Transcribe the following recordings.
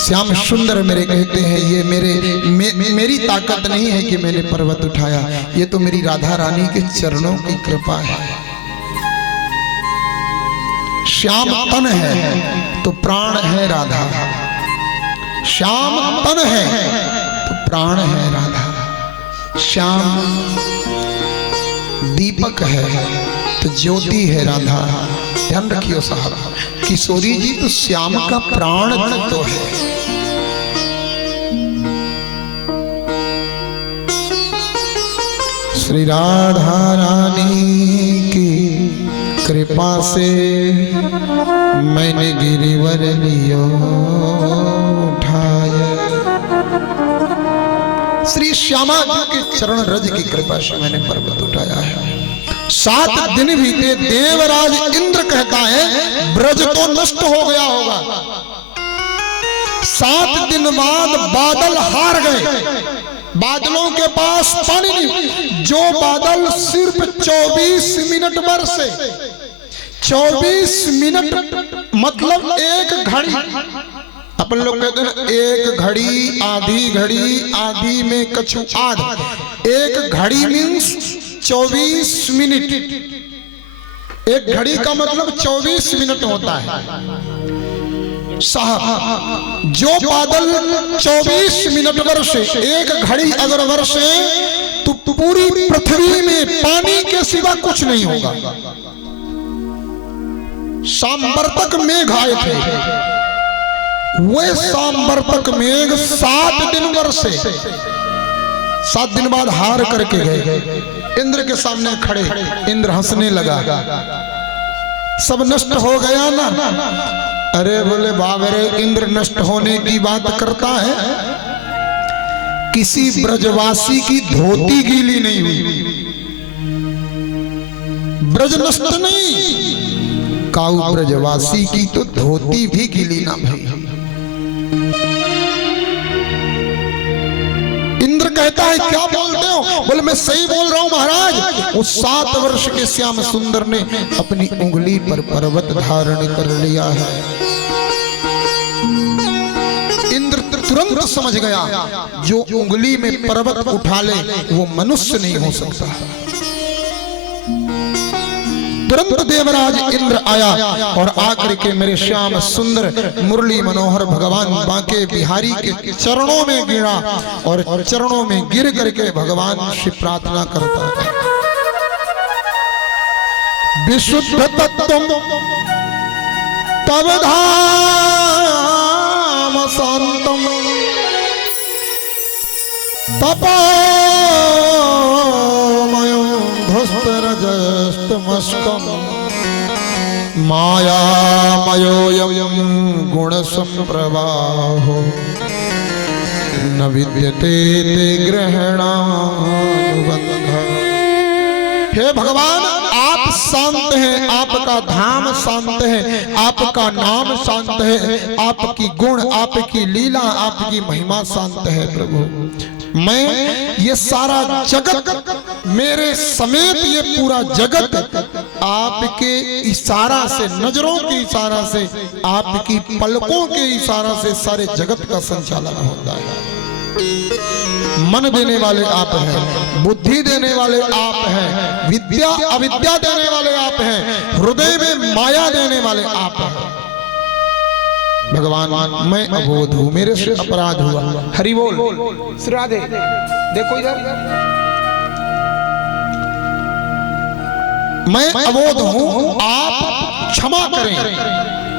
श्याम सुंदर मेरे कहते हैं ये मेरी ताकत नहीं है कि मैंने पर्वत उठाया, ये तो मेरी राधा रानी के चरणों की कृपा है। श्याम तन है तो प्राण है राधा, श्याम तन है तो प्राण है राधा। श्याम दीपक है तो ज्योति है राधा। ध्यान रखियो साहब, किशोरी जी तो श्याम का प्राण तो है। श्री राधा रानी की कृपा से मैंने गिरिवर लियो उठाया। श्री श्यामा जी के चरण रज की कृपा से मैंने पर्वत उठाया है। 7 दिन बीते, देवराज इंद्र कहता है ब्रज तो नष्ट हो गया होगा। 7 दिन बाद बादल हार गए, बादलों के पास पानी नहीं। जो बादल सिर्फ 24 मिनट बरसे, 24 मिनट मतलब 1 घड़ी। अपन लोग कहते हैं 1 घड़ी, आधी घड़ी, आधी में कछु आध। 1 घड़ी मीन्स 24 मिनट। 1 घड़ी का मतलब 24 मिनट होता है साहब। जो बादल 24 मिनट वर्षे, 1 घड़ी अगर वर्षे तो पूरी पृथ्वी में पानी के सिवा कुछ नहीं होगा। सांबर्तक मेघ आए थे, वे सांबर्तक मेघ 7 दिन वर्षे। 7 दिन बाद हार करके गए, इंद्र के सामने खड़े। इंद्र हंसने लगा, सब नष्ट हो गया ना। अरे बोले बाबरे, इंद्र नष्ट होने की बात करता है, किसी ब्रजवासी की धोती गीली नहीं हुई। ब्रज नष्ट नहीं, काऊ ब्रजवासी की तो धोती भी गीली ना भई। इंद्र कहता है क्या बोलते हो? बोले मैं सही बोल रहा हूं महाराज। उस 7 वर्ष के श्याम सुंदर ने अपनी उंगली पर पर्वत धारण कर लिया है। इंद्र तुरंत समझ गया, जो उंगली में पर्वत उठा ले वो मनुष्य नहीं हो सकता। तुरंत देवराज इंद्र आया और आकर के मेरे श्याम सुंदर मुरली मनोहर भगवान बांके बिहारी के चरणों में गिरा और चरणों में गिर करके भगवान से प्रार्थना करता है। विशुद्ध तत्व तव धाम शांतम तपोमयो धुस्तरजस्तमस्कम मायामयोऽयं गुणसंप्रवाहो न विद्यते ते ग्रहणानुबन्धः। हे भगवान, आप शांत हैं, आपका धाम शांत है, आपका नाम शांत है, आपकी गुण, आपकी लीला, आपकी महिमा शांत है। प्रभु, मैं ये सारा जगत, मेरे समेत ये पूरा जगत आपके इशारा से, नजरों के इशारा से, आपकी पलकों के इशारा से सारे जगत का संचालन होता है। मन देने वाले आप हैं, बुद्धि देने वाले आप हैं, विद्या अविद्या देने वाले आप हैं, हृदय में माया देने वाले आप हैं। भगवान, मैं अबोध हूं, मेरे से अपराध हुआ। हरि बोल। श्री राधे, देखो इधर, मैं अबोध हूं, आप क्षमा करें।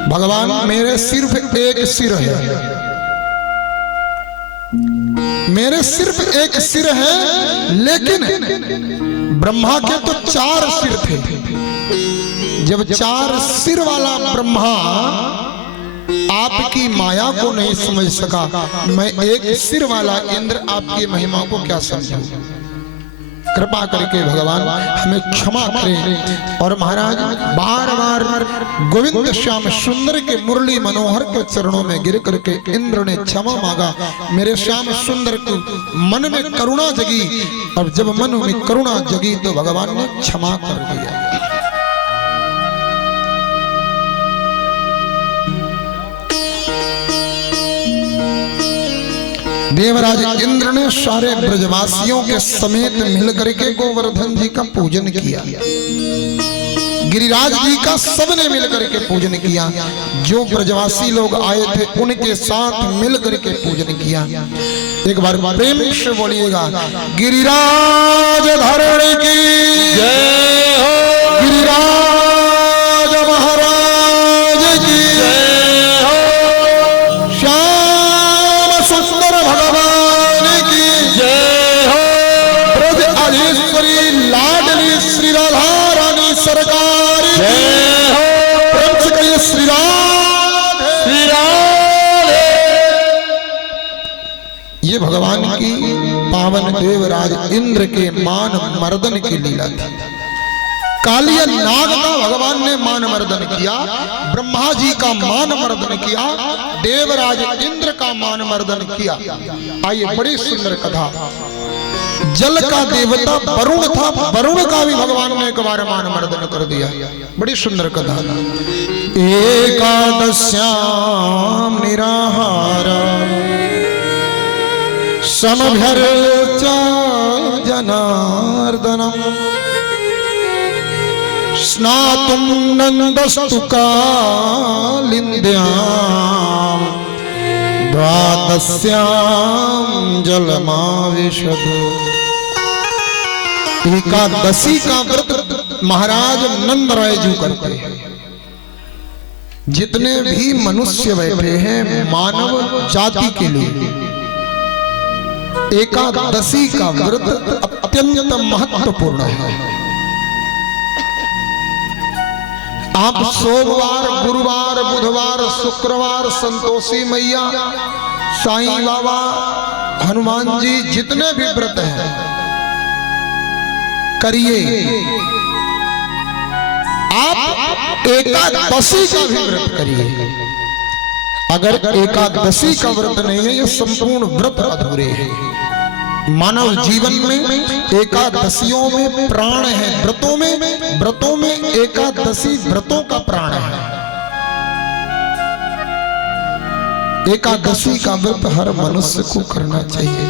भगवान, मेरे सिर्फ एक सिर है, मेरे सिर्फ एक सिर है, लेकिन ब्रह्मा के तो 4 सिर थे। जब 4 सिर वाला ब्रह्मा आपकी माया को नहीं समझ सका, मैं एक सिर वाला इंद्र आपकी महिमा को क्या समझूं? कृपा करके भगवान हमें क्षमा करें। और महाराज बार बार गोविंद श्याम सुंदर के मुरली मनोहर के चरणों में गिर करके इंद्र ने क्षमा मांगा। मेरे श्याम सुंदर को मन में करुणा जगी, और जब मन में करुणा जगी तो भगवान ने क्षमा कर दिया। देवराज इंद्र ने सारे ब्रजवासियों के समेत मिलकर के गोवर्धन जी का पूजन किया, गिरिराज जी का सबने मिलकर के पूजन किया। जो ब्रजवासी लोग आए थे उनके साथ मिलकर के पूजन किया। एक बार प्रेम से बोलिएगा, गिरिराज धरण की जय हो, गिरिराज महाराज की जय हो, श्याम सुंदर भगवान की जय हो, ब्रज अधीश्वरी लाडली श्री राधा रानी सरकार श्री राधे। ये भगवान की पावन देवराज इंद्र के मान मर्दन की लीला थी। कालिया नाग का भगवान ने मान मर्दन किया, ब्रह्मा जी का मान मर्दन किया, देवराज इंद्र का मान मर्दन किया। आइए, बड़ी सुंदर कथा। जल का देवता वरुण था, वरुण का भी भगवान ने एक बार मान मर्दन कर दिया। बड़ी सुंदर कथा। एकादश्यां निराहारा समभ्यर्चा जनार्दनम् स्नातुं नन्दस्तु कालिन्द्यां द्वादश्यां जलमाविशद। एकादशी का व्रत महाराज नंद राय जी करते हैं। जितने भी मनुष्य बैठे हैं मानव जाति के लिए एकादशी का व्रत अत्यंत महत्वपूर्ण है। आप सोमवार, गुरुवार, बुधवार, शुक्रवार, संतोषी मैया, साईं बाबा, हनुमान जी, जितने भी व्रत हैं करिए। आप एकादशी का भी व्रत करिए। अगर एकादशी का व्रत नहीं है, ये संपूर्ण व्रत अधूरे हैं। मानव जीवन में एकादशियों में प्राण है, व्रतों में एकादशी व्रतों का प्राण है। एकादशी का व्रत हर मनुष्य को करना चाहिए।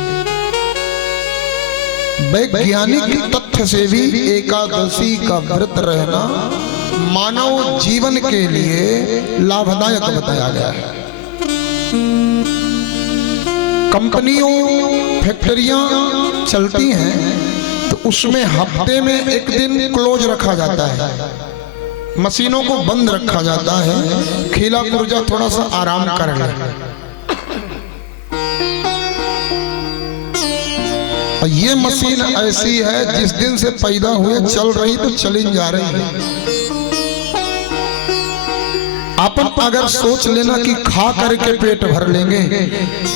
वैज्ञानिक तथ्य से भी एकादशी का व्रत रहना मानव जीवन के लिए लाभदायक बताया गया है। कंपनियों, फैक्ट्रियां चलती हैं तो उसमें हफ्ते में एक दिन क्लोज रखा जाता है, मशीनों को बंद रखा जाता है, खिला पुर्जा थोड़ा सा आराम कर ले। ये मशीन ऐसी है जिस दिन से पैदा हुए चल रही तो चली जा रही है। अपन अगर सोच लेना कि खा करके पेट भर लेंगे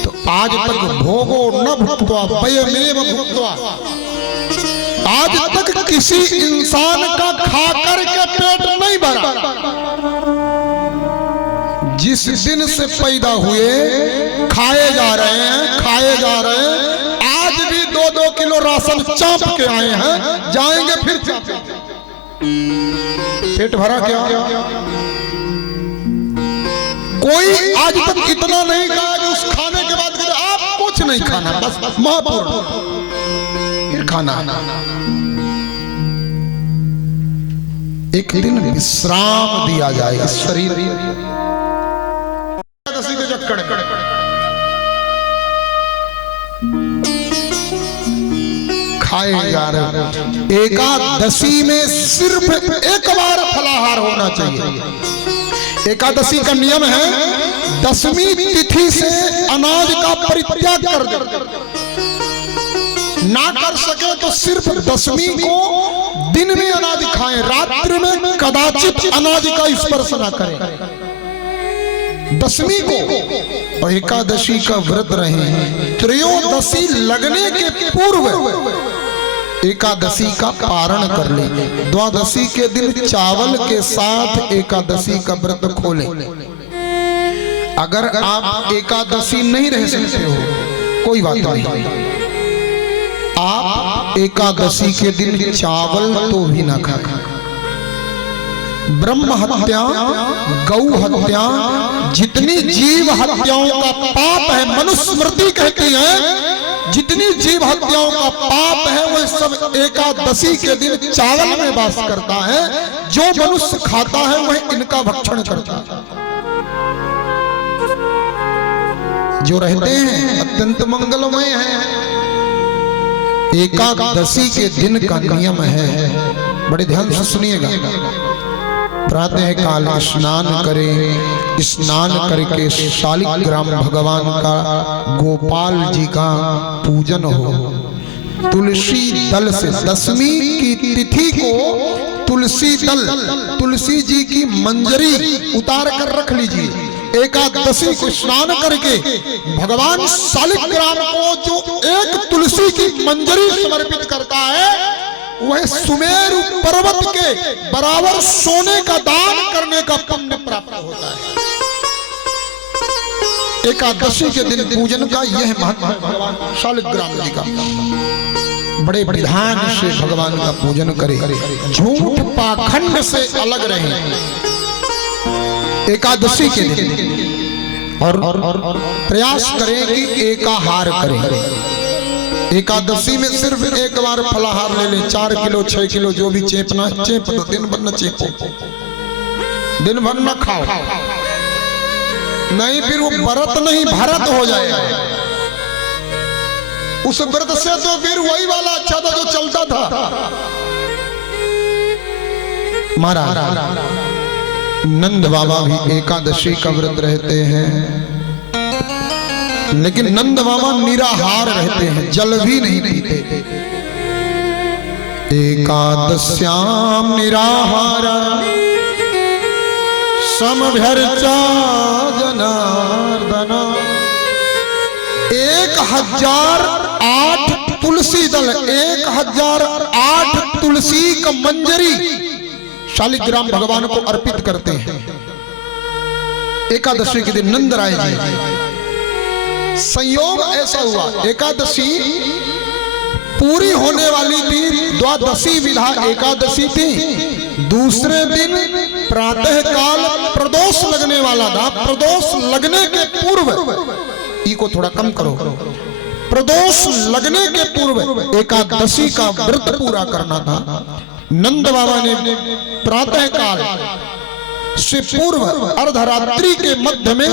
तो आज तक भोगो न भुक्त्वा वयमेव भुक्त्वा, आज तक किसी इंसान का खा करके पेट नहीं भरा। जिस दिन से पैदा हुए खाए जा रहे हैं, खाए जा रहे हैं। आज भी 2-2 किलो राशन चाप के आए हैं, जाएंगे फिर पेट भरा क्या? कोई आज तक इतना नहीं कहा कि उस खाने के बाद आप कुछ नहीं खाना, बस महापूर्ण फिर खाना। एक दिन विश्राम दिया जाए इस शरीर के चक्कर। खाए जा रहे। एकादशी में सिर्फ एक बार फलाहार होना चाहिए। एकादशी का नियम है 10वीं तिथि से अनाज का परित्याग कर दे। ना कर सके तो सिर्फ 10वीं को दिन में अनाज खाएं, रात्रि में कदाचित अनाज का स्पर्श ना करें। 10वीं को और एकादशी का व्रत रहे। त्रयोदशी लगने के पूर्व एकादशी का पारण कर ले। द्वादशी के दिन चावल के साथ एकादशी का व्रत खोलें। अगर आप एकादशी नहीं रह सकते हो कोई बात नहीं, आप एकादशी के दिन चावल तो भी ना खाएं। ब्रह्म हत्या, गौ हत्या, जितनी जीव हत्याओं का पाप है, मनुस्मृति कहती है जितनी जीव हत्याओं का पाप है वह सब एकादशी के दिन चावल में वास करता है। जो मनुष्य खाता है वह इनका भक्षण करता है। जो रहते हैं अत्यंत मंगलमय है। एकादशी के दिन का नियम है, बड़े ध्यान से सुनिएगा। प्रातः काल स्नान करें, स्नान करके शालिग्राम भगवान का, गोपाल जी का पूजन हो। तुलसी दल से दशमी की तिथि को तुलसी दल, तुलसी जी की मंजरी उतार कर रख लीजिए। एकादशी को स्नान करके भगवान शालिग्राम को जो एक तुलसी की मंजरी समर्पित करता है वह सुमेरु पर्वत के बराबर सोने का दान करने का पुण्य प्राप्त होता है। एकादशी के दिन पूजन का यह महत्व है। भगवान शालिग्राम जी का बड़े विधान से भगवान का पूजन करें, झूठ पाखंड से अलग रहें एकादशी के दिन, और प्रयास करें कि एकाहार करें। एकादशी में सिर्फ एक बार फलाहार ले लें, 4 किलो 6 किलो जो भी चेपना चेप दो, दिन भर न चेपो, दिन भर न खाओ, नहीं फिर वो व्रत नहीं भारत हो जाएगा। उस व्रत से तो फिर वही वाला अच्छा था जो चलता था। महाराज नंद बाबा भी एकादशी का व्रत रहते हैं, लेकिन नंद बाबा निराहार रहते हैं, जल भी नहीं पीते। एकादश्याम निराहार समभ्यर्चा जनार्दन। 1008 तुलसी दल, 1008 तुलसी का मंजरी शालिग्राम भगवान को अर्पित करते हैं। एकादशी के दिन नंद राय जी, संयोग ऐसा हुआ एकादशी पूरी होने वाली थी, द्वादशी विधा एकादशी थी। दूसरे दिन प्रातः काल प्रदोष लगने वाला था। प्रदोष लगने के पूर्व, ई को थोड़ा कम करो, प्रदोष लगने के पूर्व एकादशी का व्रत पूरा करना था। नंद बाबा ने प्रातः काल से पूर्व अर्धरात्रि के मध्य में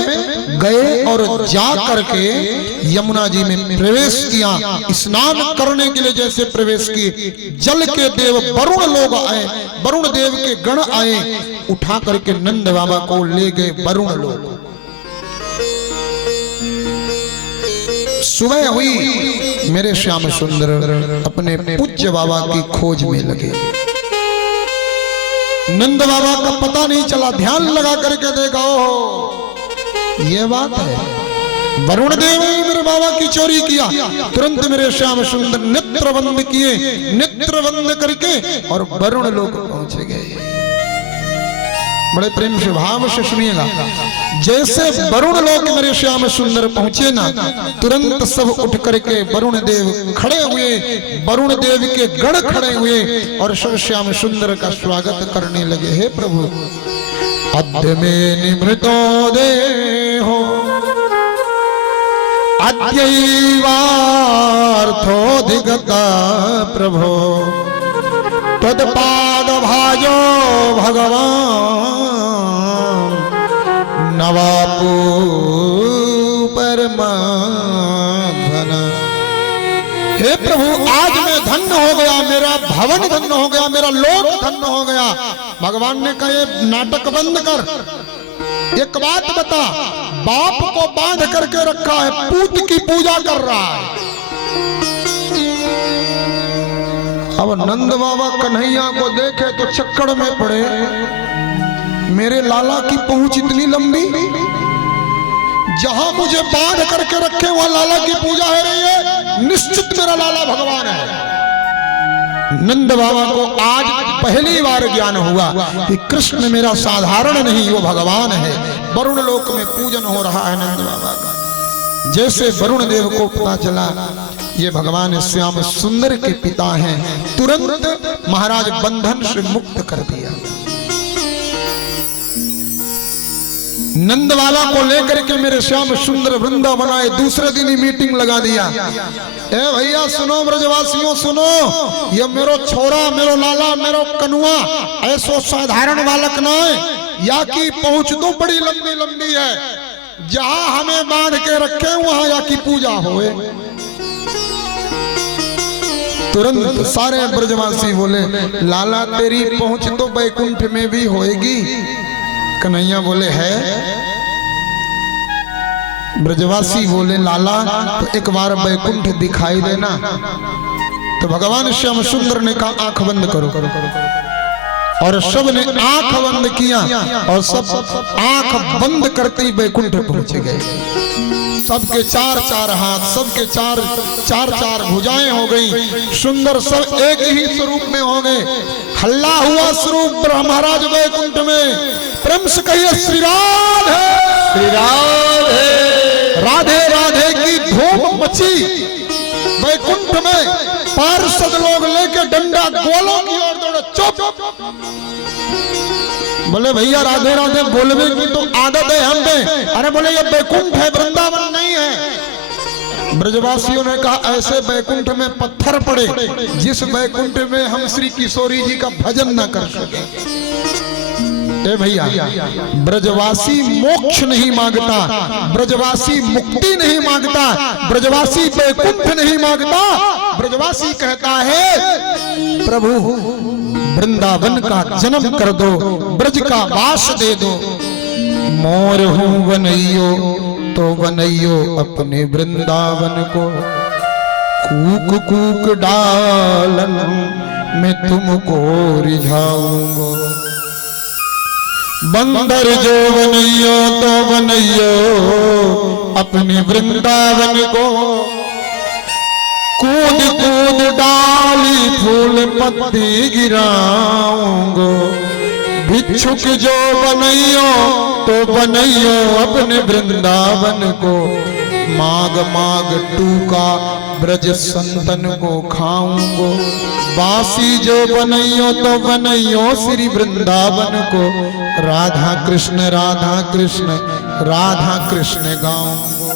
गए और जा करके यमुना जी में प्रवेश किया। स्नान करने के लिए जैसे प्रवेश किए, जल के देव वरुण लोग आए, वरुण देव के गण आए, उठा करके नंद बाबा को ले गए वरुण लोग। सुबह हुई, मेरे श्याम सुंदर अपने पूज्य बाबा की खोज में लगे। नंद बाबा का पता नहीं चला, ध्यान लगा करके देखा, ओहो ये बात है, वरुण देव ने मेरे बाबा की चोरी किया। तुरंत मेरे श्याम सुंदर नेत्र बंद किए, नेत्र बंद करके और वरुण लोग पहुंच गए। बड़े प्रेम से भाव से सुनिएगा। जैसे वरुण लोग मेरे श्याम सुंदर पहुंचे ना, तुरंत सब उठ करके वरुण देव खड़े हुए, वरुण देव के गण खड़े हुए और सब श्याम सुंदर का स्वागत करने लगे। हे प्रभु, अद्य में निमृतो देहो अद्यैवार्थोऽधिगता प्रभो तत्पाद भाजो भगवान नवापू परमात्मन। हे प्रभु, आज मैं धन्य हो गया, मेरा भवन धन्य हो गया, मेरा लोक धन्य हो गया। भगवान ने कहा ये नाटक बंद कर, एक बात बता, बाप को बांध करके रखा है, पूत की पूजा कर रहा है। अब नंद बाबा कन्हैया को देखे तो चक्कर में पड़े, मेरे लाला की पहुंच इतनी लंबी, जहां मुझे बांध करके रखे वहां लाला की पूजा हो रही है, निश्चित मेरा लाला भगवान है। नंद बाबा को आज पहली बार ज्ञान हुआ कि कृष्ण मेरा साधारण नहीं, वो भगवान है। वरुण लोक में पूजन हो रहा है नंद बाबा का। जैसे वरुण देव को पता चला ये भगवान श्याम सुंदर के पिता हैं, तुरंत महाराज बंधन से मुक्त कर दिया। नंद बाबा को लेकर के मेरे श्याम सुंदर वृंदावन आए। दूसरे दिन ही मीटिंग लगा दिया। ए भैया सुनो, ब्रजवासियों सुनो, ये मेरो छोरा, मेरो लाला, मेरो कनुआ ऐसो साधारण बालक न है। या की पहुंच तो बड़ी लंबी लंबी है। जहां हमें बांध के रखे वहां या की पूजा होए। तुरंत सारे ब्रजवासी बोले, लाला तेरी पहुंच तो बैकुंठ में भी होएगी। कन्हैया बोले है। ब्रजवासी बोले, लाला तो एक बार बैकुंठ दिखाई देना। तो भगवान श्याम सुंदर ने कहा आंख बंद करो। और सब ने आंख बंद किया और सब आंख बंद करते ही बैकुंठ पहुंच गए। सबके चार चार हाथ, सबके चार चार भुजाएं हो गई। सुंदर सब एक ही स्वरूप में हो गए। हल्ला हुआ स्वरूप महाराज बैकुंठ में। प्रेम से कहिए श्री राधे, श्री राधे, राधे राधे की धूम मची बैकुंठ में। पार्षद लोग लेके डंडा गोलों की ओर दौड़े। चुप। बोले भैया राधे राधे बोलने की तो आदत है हम पे। अरे बोले ये बैकुंठ है, वृंदावन नहीं है। ब्रजवासियों ने कहा ऐसे बैकुंठ में पत्थर पड़े जिस बैकुंठ में हम श्री किशोरी जी का भजन न कर सके। ए भैया, ब्रजवासी मोक्ष नहीं मांगता, ब्रजवासी मुक्ति नहीं मांगता, ब्रजवासी बैकुंठ नहीं मांगता। ब्रजवासी कहता है प्रभु वृंदावन का जन्म कर दो, ब्रज का वास दे दो। मोर हूं बनैयो तो बनैयो अपने वृंदावन को। कूक कूक डालन मैं तुमको रिझाऊंगा। बंदर जो बनैयो तो बनैयो अपने वृंदावन को। कूद कूद डाली फूल पत्ती गिराऊंगो। भिक्षुक जो बनैयो तो बनैयो अपने वृंदावन को। माग माग टूका ब्रज संतन को खाऊंगो। बासी जो बनैयो तो बनैयो श्री वृंदावन को। राधा कृष्ण राधा कृष्ण राधा कृष्ण गाऊंगो।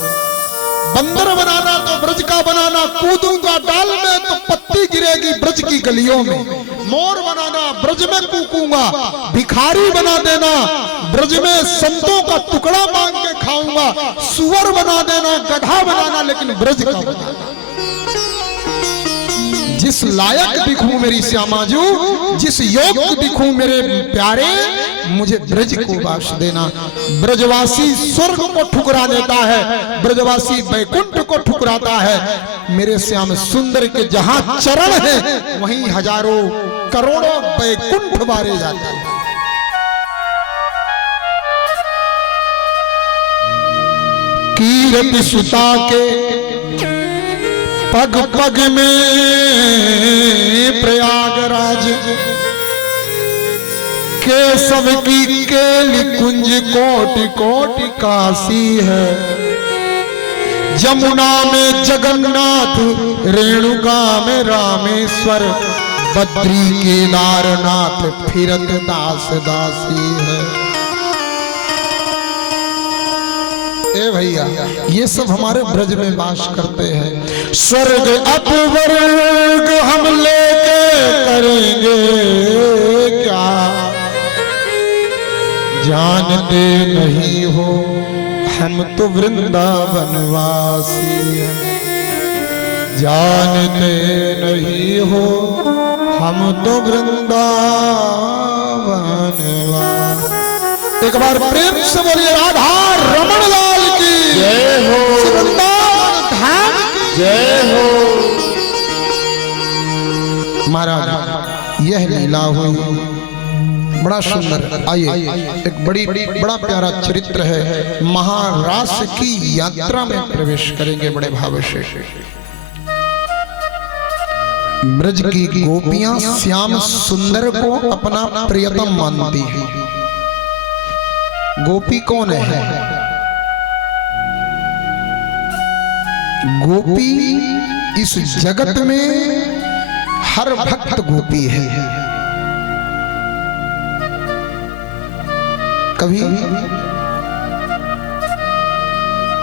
बंदर बनाना तो ब्रज का बनाना। कूदूंगा डाल में तो पत्ती गिरेगी ब्रज की गलियों में। मोर बनाना ब्रज में कूकूंगा। भिखारी बना देना ब्रज में संतों का टुकड़ा मांग के खाऊंगा। सुअर बना देना, गधा बनाना, लेकिन ब्रज का बनाना। जिस लायक दिखूं मेरी श्यामाजू, जिस योग्य दिखूं मेरे प्यारे, मुझे ब्रज को वास देना। ब्रजवासी स्वर्ग को ठुकरा देता है, ब्रजवासी बैकुंठ को ठुकराता है। मेरे श्याम सुंदर के जहां चरण है वहीं हजारों करोड़ों बैकुंठ बारे जाते हैं। कीरति सुता के पग पग में प्रयागराज केशव की केली कुंज कोटि कोटि काशी है। जमुना में जगन्नाथ, रेणुका में रामेश्वर, बद्री केदारनाथ फिरत दास दासी है। ए भैया, ये सब हमारे ब्रज में वास करते हैं। स्वर्ग अपवर्ग हम लेके करेंगे क्या, जानते नहीं हो हम तो वृंदावन वासी हैं। जानते नहीं हो हम तो वृंदावन वासी। एक बार प्रेम से बोलिए राधा रमण लाल की जय हो, वृंदावन धाम की जय हो। महाराज यह लीला हुई, बड़ा सुंदर। आइए एक बड़ा प्यारा चरित्र है। महारास की यात्रा में प्रवेश करेंगे बड़े भाव से। ब्रज की गोपियां श्याम सुंदर को अपना प्रियतम मानती है। गोपी कौन है? गोपी इस जगत में हर भक्त गोपी है। कभी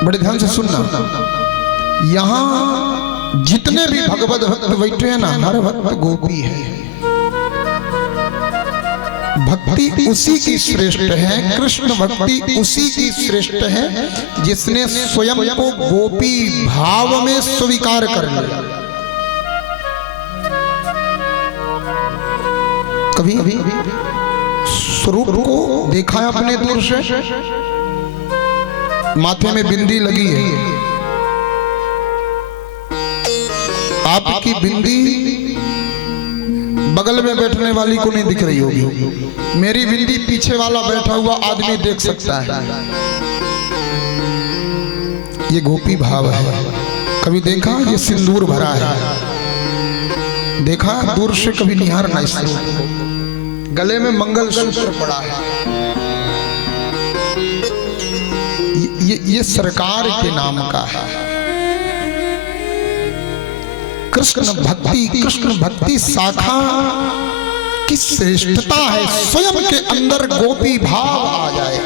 बड़े ध्यान से सुनना, यहाँ जितने भी भगवत भक्त बैठे हैं ना, हर भक्त गोपी है। भक्ति उसी की श्रेष्ठ है, कृष्ण भक्ति उसी की श्रेष्ठ है जिसने स्वयं को गोपी भाव में स्वीकार कर लिया। कभी स्वरूप को देखा है अपने दूर से, माथे में बिंदी लगी है, आपकी बिंदी बगल में बैठने वाली को नहीं दिख रही होगी, मेरी बिंदी पीछे वाला बैठा हुआ आदमी देख सकता है। ये गोपी भाव है। कभी देखा ये सिंदूर भरा है, देखा दूर से कभी निहारना इसको, गले में मंगलसूत्र पड़ा है। ये सरकार के नाम का है। कृष्ण भक्ति शाखा की श्रेष्ठता है, स्वयं के अंदर गोपी भाव आ जाए।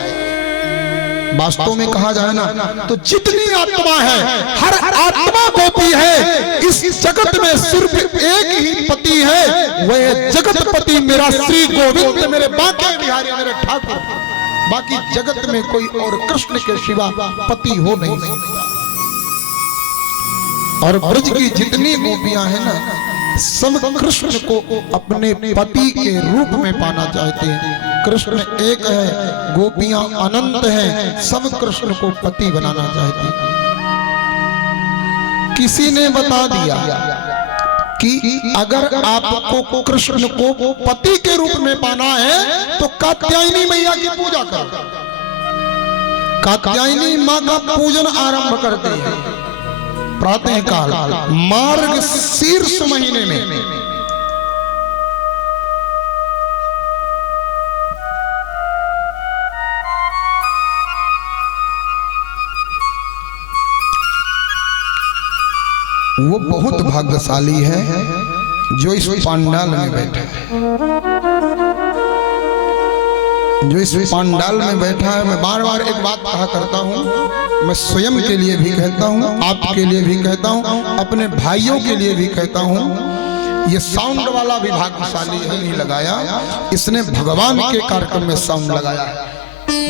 वास्तव में कहा जाए ना तो जितनी आत्मा है, हर आत्मा गोपी है। इस जगत में सिर्फ एक ही पति है, वह जगतपति मेरा श्री गोविंद, मेरे बांके बिहारी, मेरे ठाकुर। बाकी जगत में कोई और कृष्ण के सिवा पति हो नहीं सकता। और ब्रज की जितनी गोपियां हैं ना, सब कृष्ण को अपने पति के रूप में पाना चाहते हैं। कृष्ण एक है, गोपियां अनंत हैं, सब कृष्ण को पति बनाना चाहती हैं। किसी ने बता दिया कि अगर आपको कृष्ण को पति के रूप में पाना है तो कात्यायनी मैया की पूजा करो। कात्यायनी माँ का पूजन आरंभ करते हैं प्रातः काल मार्ग शीर्ष महीने में। वो बहुत भाग्यशाली है जो इस पंडाल में बैठा है, जो इस पंडाल में बैठा है। मैं बार बार एक बात कहा करता हूँ, मैं स्वयं के लिए भी कहता हूँ, आपके लिए भी कहता हूँ, अपने भाइयों के लिए भी कहता हूँ। ये साउंड वाला भी भाग्यशाली है, नहीं लगाया, इसने भगवान के कार्यक्रम में साउंड लगाया है।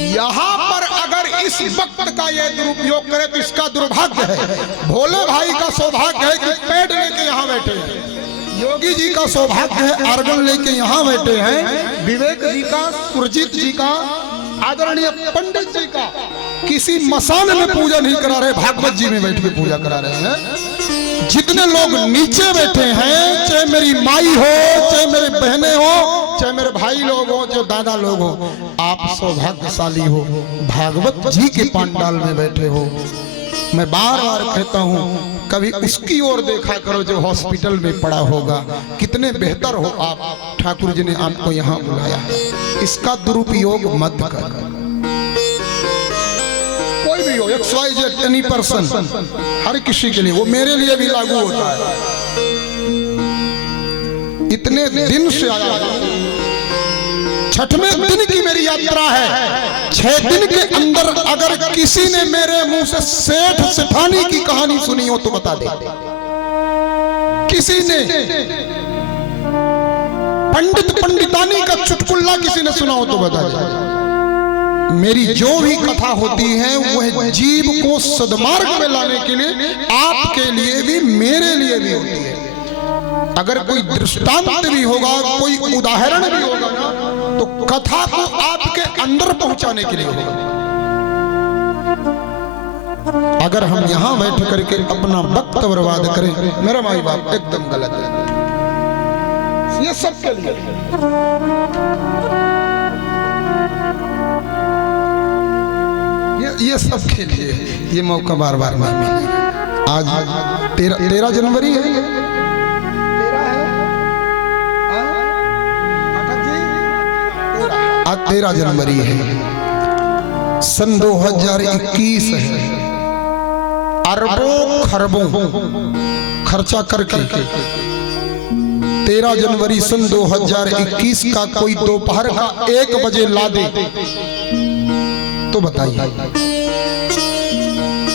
यहाँ पर अगर इस वक्त का ये दुरुपयोग करे तो इसका दुर्भाग्य है। भोले भाई का सौभाग्य है कि पेड़ लेके यहाँ बैठे हैं, योगी जी का सौभाग्य है अर्गन लेके यहाँ बैठे हैं, विवेक जी का, सुरजीत जी का, आदरणीय पंडित जी का किसी मसान में पूजा नहीं करा रहे, भागवत जी में बैठ के पूजा करा रहे हैं। जितने लोग नीचे बैठे हैं, चाहे मेरी माई हो, चाहे मेरे बहनें हो, चाहे मेरे भाई लोग हो, चाहे दादा लोग हो, आप सौभाग्यशाली हो, भागवत जी के पंडाल में बैठे हो। मैं बार बार कहता हूँ, कभी उसकी ओर देखा करो जो हॉस्पिटल में पड़ा होगा। कितने बेहतर हो आप, ठाकुर जी ने आपको यहाँ बुलाया है, इसका दुरुपयोग मत कर। कोई भी हो, XYZ एनी पर्सन, हर किसी के लिए, वो मेरे लिए भी लागू होता है। इतने दिन से आया, छठवें दिन की मेरी यात्रा है। 6 दिन के अंदर अगर किसी ने मेरे मुंह से सेठ सेठानी की कहानी सुनी हो तो बता दे। किसी ने पंडित पंडितानी का चुटकुल्ला किसी ने सुना हो तो बता दे। मेरी जो भी कथा होती है वह जीव को सद्मार्ग में लाने के लिए, आपके लिए भी मेरे लिए भी होती है। अगर कोई दृष्टांत भी होगा, कोई उदाहरण भी होगा ना, तो कथा को आपके अंदर पहुंचाने के लिए होगा। अगर हम यहां बैठ करके अपना वक्त बर्बाद करें, मेरा माई बाप एकदम गलत है। ये सब के लिए ये सब के लिए ये मौका बार बार नहीं मिलेगा। आज 13 जनवरी है, 13 जनवरी है, सन 2021 है। अरबों खरबों खर्चा करके 13 जनवरी सन 2021 का कोई दोपहर का 1 बजे ला दे तो बताइए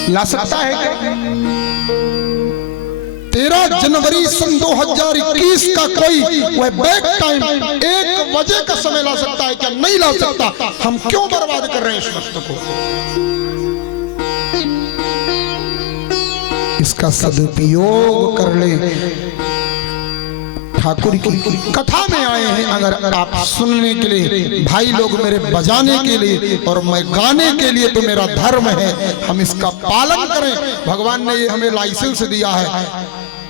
ला सकता है क्या? 13 जनवरी सन 2021 का कोई वह बैक टाइम 1 बजे का समय ला सकता है क्या? नहीं ला सकता। हम क्यों बर्बाद कर रहे हैं इस वक्त को? इसका सदुपयोग कर ले। ठाकुर की कथा में आए हैं, अगर आप सुनने के लिए, भाई लोग मेरे बजाने के लिए और मैं गाने के लिए, तो मेरा धर्म है हम इसका पालन करें। भगवान ने ये हमें लाइसेंस दिया है,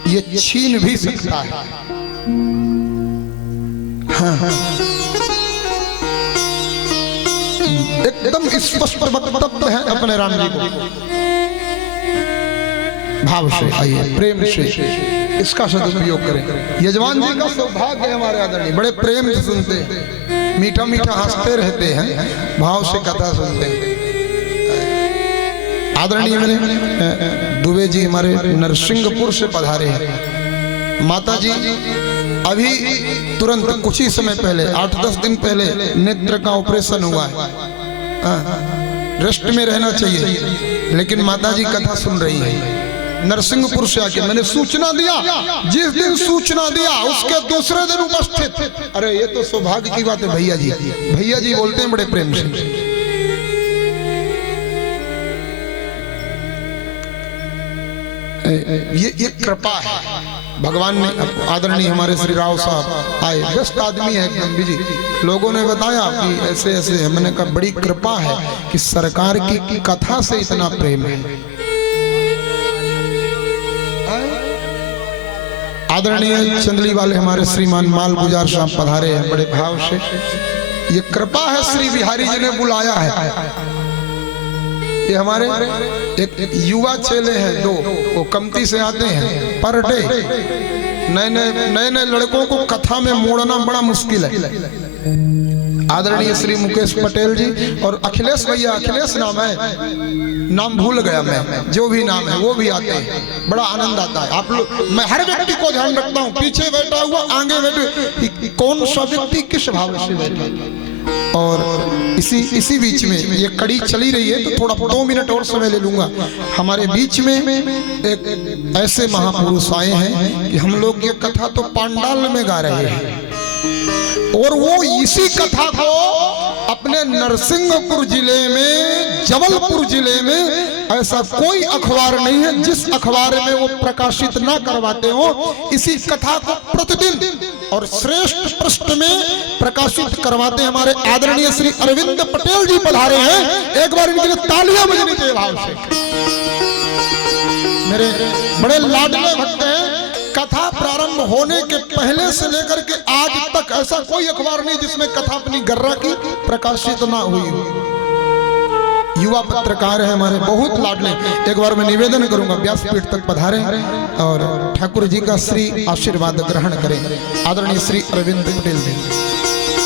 ये छीन भी सकता है। हाँ। एकदम स्पष्ट वक्तव्य है अपने राम जी को। भाव से आइए, प्रेम से इसका सदुपयोग करें। यजमान जी का सौभाग्य है हमारे आदरणीय, बड़े प्रेम से सुनते हैं, मीठा मीठा हंसते रहते हैं, भाव से कथा सुनते हैं। आदरणीय मेरे दुबे जी हमारे नरसिंहपुर से पधारे हैं। माता जी अभी तुरंत कुछ ही समय पहले, 8-10 दिन पहले नेत्र का ऑपरेशन हुआ है। रेस्ट में रहना चाहिए, लेकिन माता जी कथा सुन रही है नरसिंहपुर से आके। मैंने सूचना दिया, जिस दिन सूचना दिया उसके दूसरे दिन उपस्थित। अरे ये तो सौभाग्य की बात है भैया जी। भैया जी बोलते हैं बड़े प्रेम से। ये कृपा है भगवान ने। आदरणीय हमारे श्री राव साहब आए, बेस्ट आदमी है एकदम बिजी। लोगों ने बताया कि ऐसे ऐसे है। मैंने कहा बड़ी कृपा है कि सरकार की कथा से इतना प्रेम है। आदरणीय चंदली वाले हमारे श्रीमान माल गुजार साहब पधारे हैं बड़े भाव से। ये कृपा है, श्री बिहारी जी ने बुलाया है। ये हमारे एक युवा चेले हैं 2, वो कमती से आते हैं पर डे। नए लड़कों को कथा में मोड़ना बड़ा मुश्किल है। आदरणीय श्री मुकेश पटेल जी और अखिलेश भैया, अखिलेश नाम है, नाम भूल गया मैं, जो भी नाम है वो भी आते हैं। बड़ा आनंद आता है। आप लोग, मैं हर व्यक्ति को ध्यान रखता हूँ, पीछे बैठा हुआ, आगे बैठे, कौन सा व्यक्ति किस भाव से बैठा। और इसी बीच में ये कड़ी चली रही है, तो थोड़ा 2 मिनट और समय ले लूंगा। हमारे बीच में एक ऐसे महापुरुष आए हैं कि हम लोग ये कथा तो पांडाल में गा रहे हैं, और वो इसी कथा को अपने नरसिंहपुर जिले में, जबलपुर जिले में ऐसा कोई अखबार नहीं है जिस अखबार में वो प्रकाशित ना करवाते हो। इसी कथा को प्रतिदिन और श्रेष्ठ पृष्ठ में प्रकाशित करवाते हमारे आदरणीय श्री अरविंद पटेल जी पधारे हैं। एक बार इनके लिए तालियां बजनी चाहिए भाव से। मेरे बड़े लाडले भक्त हैं। कथा प्रारंभ होने के पहले से लेकर के आज तक ऐसा कोई अखबार नहीं जिसमें कथा अपनी गर्रा की प्रकाशित ना हुई हो। युवा पत्रकार है हमारे, बहुत लाडले। एक बार मैं निवेदन करूंगा व्यासपीठ तक पधारे और ठाकुर जी का श्री आशीर्वाद ग्रहण करें, आदरणीय श्री अरविंद पटेल जी।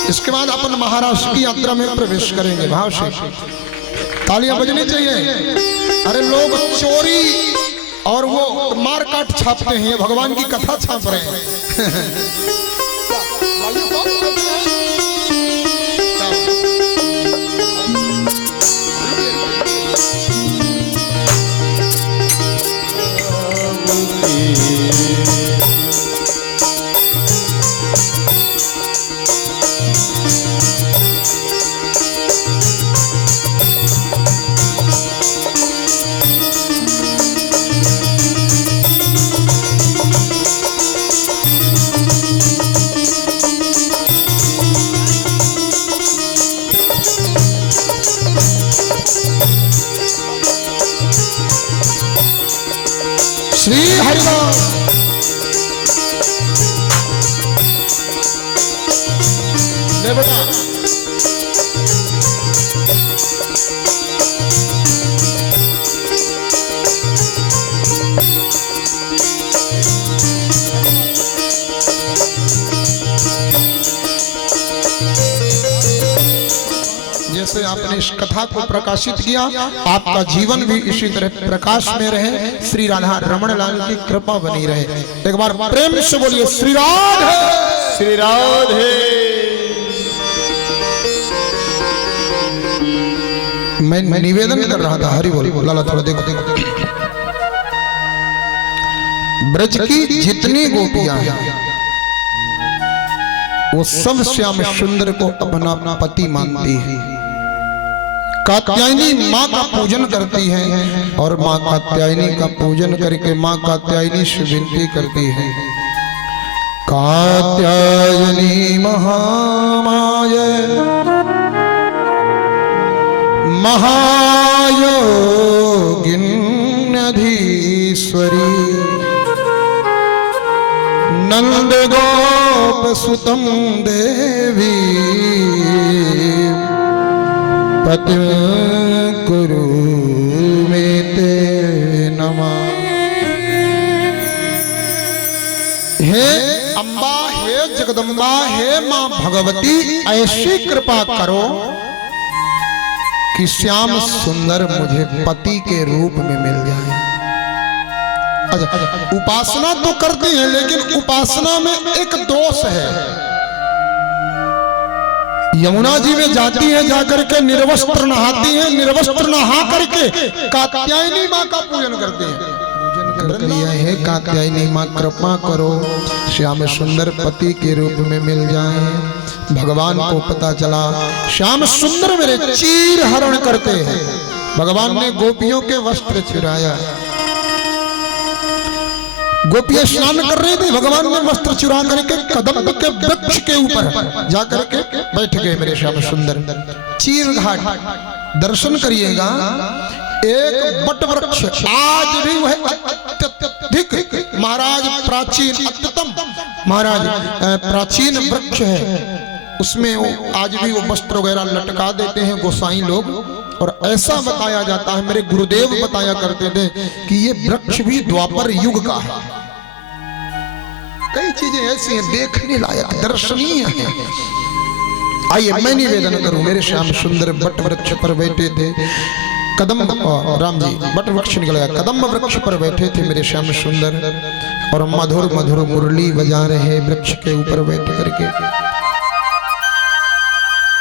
इसके बाद अपन महाराष्ट्र की यात्रा में प्रवेश करेंगे। भाव से तालियां बजनी चाहिए। अरे लोग चोरी और वो मार काट छापते हैं, भगवान की कथा छाप रहे हैं। श्री हरिदास ले बेटा। जैसे आपने इस कथा को प्रकाशित किया, आपका जीवन भी इसी तरह प्रकाश में रहे। श्री राधा रमण लाल की कृपा बनी रहे। एक बार प्रेम से बोलिए श्री राधे, श्री राधे। मैं निवेदन कर रहा था, हरि बोल। लाला थोड़ा देखो देखो, ब्रज की जितनी गोपियां हैं वो सब श्याम सुंदर को अपना अपना पति मानती है। कात्यायनी माँ का पूजन करती है और माँ कात्यायनी का पूजन करके माँ कात्यायनी से विनती करती है, कात्यायनी महामाय महायोगिन्यधीश्वरी नंद गोप सुतम देवी पतिं कुरु मे ते नमः। हे अम्बा, हे जगदम्बा, हे मां भगवती, ऐसी कृपा करो कि श्याम सुंदर मुझे पति के रूप में मिल जाए। अच्छा, उपासना तो करती है लेकिन उपासना में एक दोष है। यमुना जी में जाती है, जाकर के निर्वस्त्र नहाती है, निर्वस्त्र नहा करके कात्यायनी माँ का पूजन करती है। है कात्यायनी माँ कृपा करो श्याम सुंदर पति के रूप में मिल जाए। भगवान को पता चला श्याम सुंदर मेरे चीर हरण करते हैं। भगवान ने गोपियों के वस्त्र चुराया। गोपियां स्नान कर रही थी, भगवान ने वस्त्र चुरा करके कदम्ब के वृक्ष के ऊपर जाकर के बैठ गए मेरे श्याम सुंदर। चीर घाट दर्शन करिएगा, एक बट वृक्ष आज भी वह अत्यधिक महाराज प्राचीन अत्यतम महाराज प्राचीन वृक्ष है, उसमें वो आज भी वो वस्त्र वगैरह लटका देते हैं गोसाई लोग। और ऐसा बताया जाता है, मेरे गुरुदेव बताया करते थे कि ये वृक्ष भी द्वापर युग का है। कई चीजें ऐसी हैं देखने लायक, दर्शनीय है। आइए मैं निवेदन करूं, मेरे श्याम सुंदर बट वृक्ष पर बैठे थे, कदम्ब राम जी बट वृक्ष निकल गया, कदम्ब वृक्ष पर बैठे थे मेरे श्याम सुंदर और मधुर मधुर मुरली बजा रहे वृक्ष के ऊपर बैठ करके।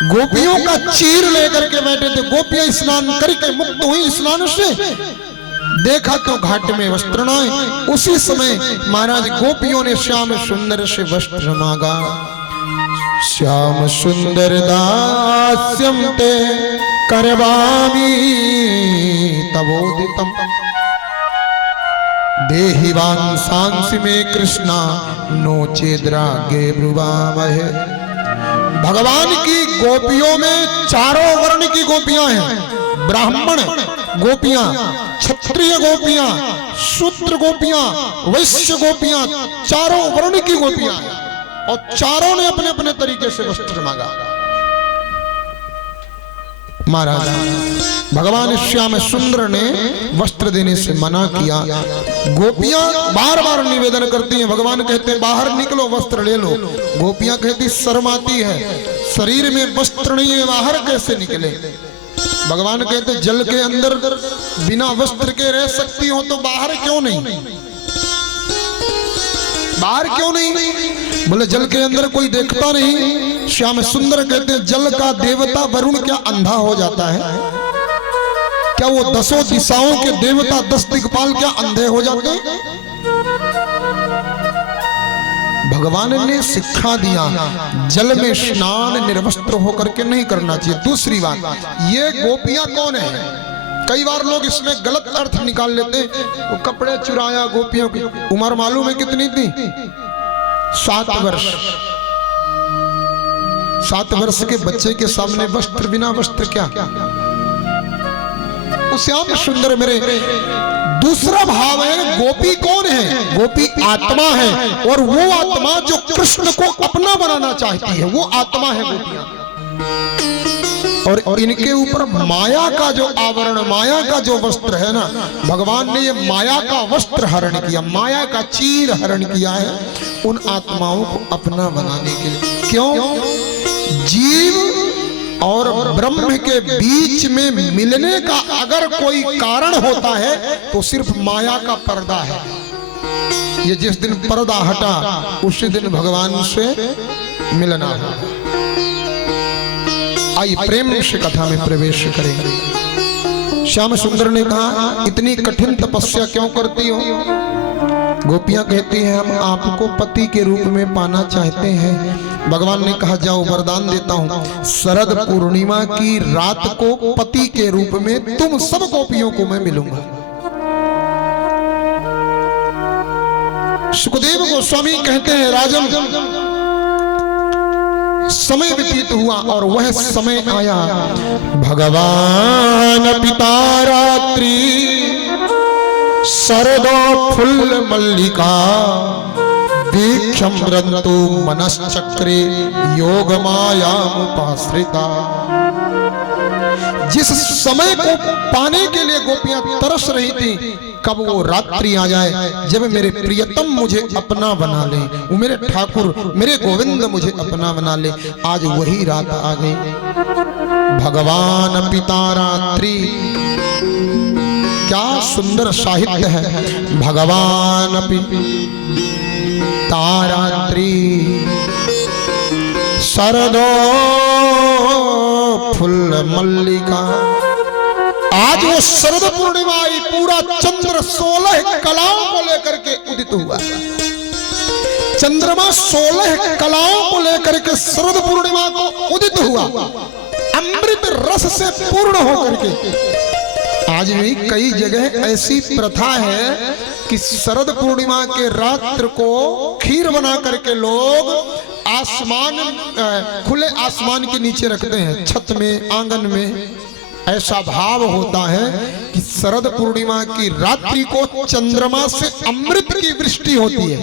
गोपियों का चीर लेकर के बैठे थे। गोपियां स्नान करके मुक्त हुई स्नान से, देखा तो घाट में वस्त्र न। उसी समय महाराज गोपियों ने श्याम सुंदर से वस्त्र मांगा। श्याम सुंदर दास्यं ते करवामि तवोदितम् देहि वांसांसि मे कृष्णा नो चेद्रागे ब्रुवामहे। भगवान की गोपियों में चारों वर्ण की गोपियां हैं, ब्राह्मण गोपियां, क्षत्रिय गोपियां, शूद्र गोपियां, वैश्य गोपियां, चारों वर्ण की गोपियां हैं और चारों ने अपने अपने तरीके से वस्त्र मांगा। महाराज भगवान श्याम सुंदर ने वस्त्र देने से मना किया। गोपियां बार बार निवेदन करती हैं, भगवान कहते हैं बाहर निकलो वस्त्र ले लो। गोपियां कहती शर्माती है, शरीर में वस्त्र नहीं है बाहर कैसे निकले। भगवान कहते जल के अंदर बिना वस्त्र के रह सकती हो तो बाहर क्यों नहीं, बाहर क्यों नहीं? बोले जल के अंदर कोई देखता नहीं। श्याम सुंदर कहते हैं जल का देवता वरुण क्या अंधा हो जाता है क्या? वो दसों दिशाओं के देवता 10 दिक्पाल क्या अंधे हो जाते हैं? भगवान ने शिक्षा दिया जल में स्नान निर्वस्त्र होकर के नहीं करना चाहिए। दूसरी बात, ये गोपियां कौन है? कई बार लोग इसमें गलत अर्थ निकाल लेते हैं। वो कपड़े चुराया गोपियों की, उम्र मालूम है कितनी थी? 7 वर्ष। 7 वर्ष के बच्चे के सामने वस्त्र बिना वस्त्र क्या? श्याम सुंदर मेरे दूसरा भाव है, गोपी कौन है? गोपी आत्मा है और वो आत्मा जो कृष्ण को अपना बनाना चाहती है वो आत्मा है गोपियां। और इनके ऊपर माया का जो आवरण, माया का जो वस्त्र है ना, भगवान ने ये माया का वस्त्र हरण किया, माया का चीर हरण किया है उन आत्माओं को अपना बनाने के लिए। क्यों? जीव और ब्रह्म के बीच में मिलने का अगर कोई कारण होता है तो सिर्फ माया का पर्दा है। ये जिस दिन पर्दा हटा उसी दिन भगवान से मिलना होगा। आइए प्रेम से कथा में प्रवेश करेंगे। श्याम सुंदर ने कहा इतनी कठिन तपस्या क्यों करती हो? गोपियां कहती हैं हम आपको पति के रूप में पाना चाहते हैं। भगवान ने कहा जाओ वरदान देता हूं, शरद पूर्णिमा की रात को पति के रूप में तुम सब गोपियों को मैं मिलूंगा। सुखदेव गोस्वामी कहते हैं राजन, समय व्यतीत हुआ और वह समय आया, भगवान पिता रात्रि शरदो फुल्ल मल्लिका दीक्षम रंतु मनश्चक्रे योग मायामुपाश्रिता। जिस समय को पाने के लिए गोपियां तरस रही थी, कब वो रात्रि आ जाए जब मेरे प्रियतम मुझे अपना बना ले, वो मेरे ठाकुर मेरे गोविंद मुझे अपना बना ले। आज वही रात आ गई। भगवान पिता रात्रि, क्या सुंदर साहित्य है। भगवान पिता रात्रि शरदो फुल्ल मल्लिका। आज वो शरद पूर्णिमा आई, पूरा चंद्र 16 कलाओं को लेकर के उदित हुआ। चंद्रमा 16 कलाओं को लेकर के शरद पूर्णिमा को उदित हुआ, अमृत रस से पूर्ण होकर के। आज भी कई जगह ऐसी प्रथा है कि शरद पूर्णिमा के रात्र को खीर बना करके लोग आसमान, खुले आसमान के नीचे रखते हैं, छत में, आंगन में। ऐसा भाव होता है कि शरद पूर्णिमा की रात्रि को चंद्रमा से अमृत की वृष्टि होती है।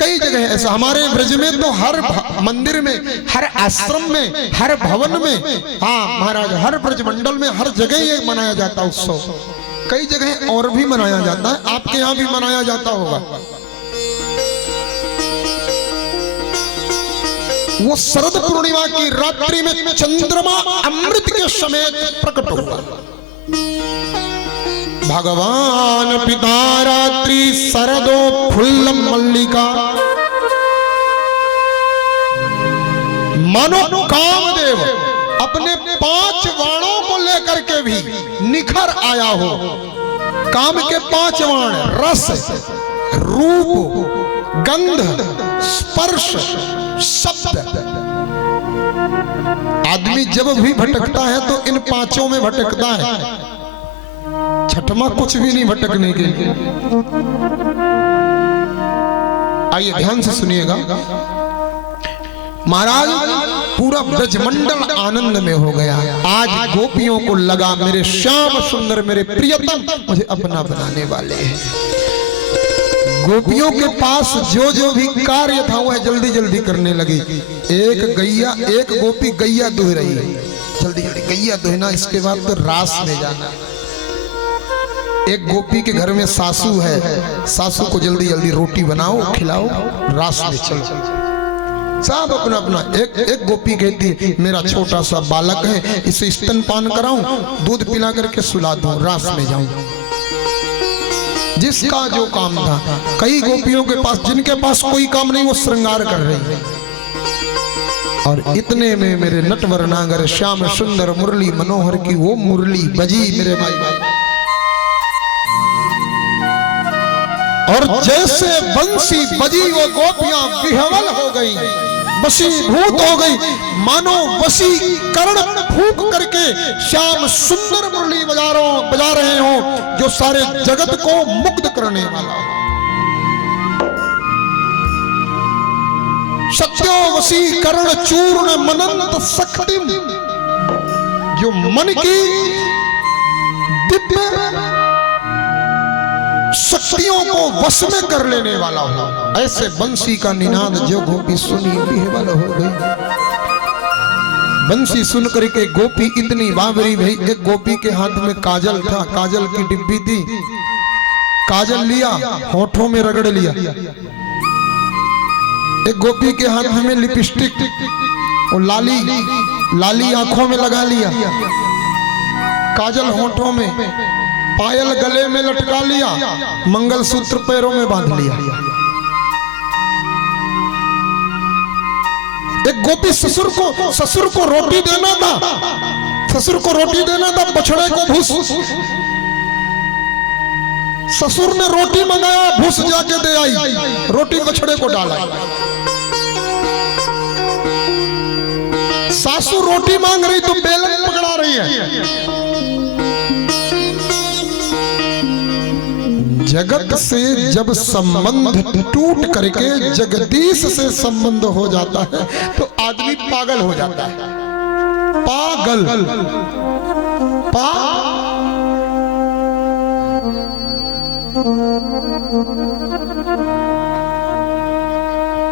कई जगह ऐसा, हमारे ब्रज में तो हर मंदिर में, हर आश्रम में, हर भवन में, हाँ महाराज, हर ब्रज मंडल में हर जगह ये मनाया जाता उत्सव। कई जगह और भी मनाया जाता है, आपके यहाँ भी मनाया जाता होगा। वो शरद पूर्णिमा की रात्रि में चंद्रमा अमृत के समेत प्रकट हुआ। भगवान पिता रात्रि शरदो फुल्ल मल्लिका। मनो कामदेव अपने 5 वाणों को लेकर के भी निखर आया हो। काम के 5 वाण, रस, रूप, गंध, स्पर्श, शब्द। आदमी जब भी भटकता है तो इन 5 में भटकता है, छठवां कुछ भी नहीं भटकने के लिए। आइए ध्यान से सुनिएगा। महाराज पूरा ब्रजमंडल आनंद में हो गया। आज गोपियों को लगा मेरे श्याम सुंदर, मेरे प्रियतम मुझे अपना बनाने वाले हैं। गोपियों के पास जो भी कार्य था वह जल्दी जल्दी करने लगी। एक गोपी गैया दुह रही है, जल्दी जल्दी गैया दुहना, इसके बाद तो रास में जाना। एक गोपी के घर में सासू है, सासू को जल्दी जल्दी रोटी बनाओ, खिलाओ, रास में चलो। सब अपना अपना। एक गोपी कहती है मेरा छोटा सा बालक है, इसे स्तनपान कराऊं, दूध पिला करके सुला दूं, रास में जाऊं। जिसका जो काम था। कई गोपियों के पास, जिनके पास कोई काम नहीं, वो श्रृंगार कर रही है। और इतने में मेरे नटवर नागर श्याम सुंदर मुरली मनोहर की वो मुरली बजी मेरे भाई। और जैसे बंसी बजी वो गोपियां विह्वल हो गई, वशीभूत हो गई, मानो वशीकरण फूंक करके श्याम सुंदर मुरली बजा रहे हो, जो सारे जगत को मुग्ध करने वाला। सत्यो वशीकरण चूर्ण मनंत शक्ति, जो मन की दिव्य शक्तियों को वश में कर लेने वाला हो। ऐसे बंसी का निनाद जो गोपी सुनी विह्वल हो गई। बंसी सुन करके गोपी इतनी बावरी भई। एक गोपी के हाथ में काजल था, काजल की डिब्बी थी, काजल लिया, होठों में रगड़ लिया। एक गोपी के हाथ में लिपस्टिक और लाली आंखों में लगा लिया, काजल होठों में, पायल गले में लटका लिया, मंगलसूत्र पैरों में बांध लिया। एक गोपी ससुर को रोटी देना था, ससुर को रोटी देना था, बछड़े को भूस। ससुर ने रोटी मंगाया, भूस जाके दे आई, रोटी बछड़े को डाला। सासू रोटी मांग रही तो बेलन पकड़ा रही है। जगत से जब संबंध टूट करके जगदीश से संबंध हो जाता है तो आदमी पागल हो जाता है। पागल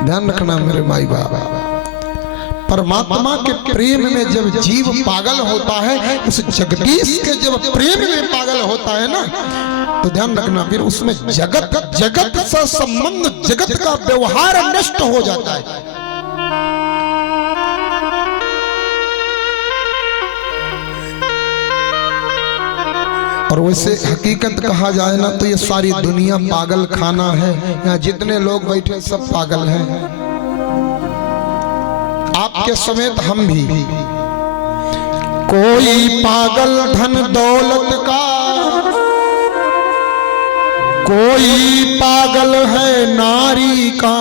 ध्यान रखना मेरे माई बाबा, परमात्मा के प्रेम में जब जीव पागल होता है, उस जगदीश के जब प्रेम में पागल होता है ना, तो ध्यान रखना फिर उसमें जगत से संबंध, जगत का व्यवहार नष्ट हो जाता है। और वैसे हकीकत कहा जाए ना तो ये सारी दुनिया पागल खाना है। यहाँ जितने लोग बैठे सब पागल हैं, आपके समेत हम भी। कोई पागल धन दौलत का, कोई पागल है नारी का,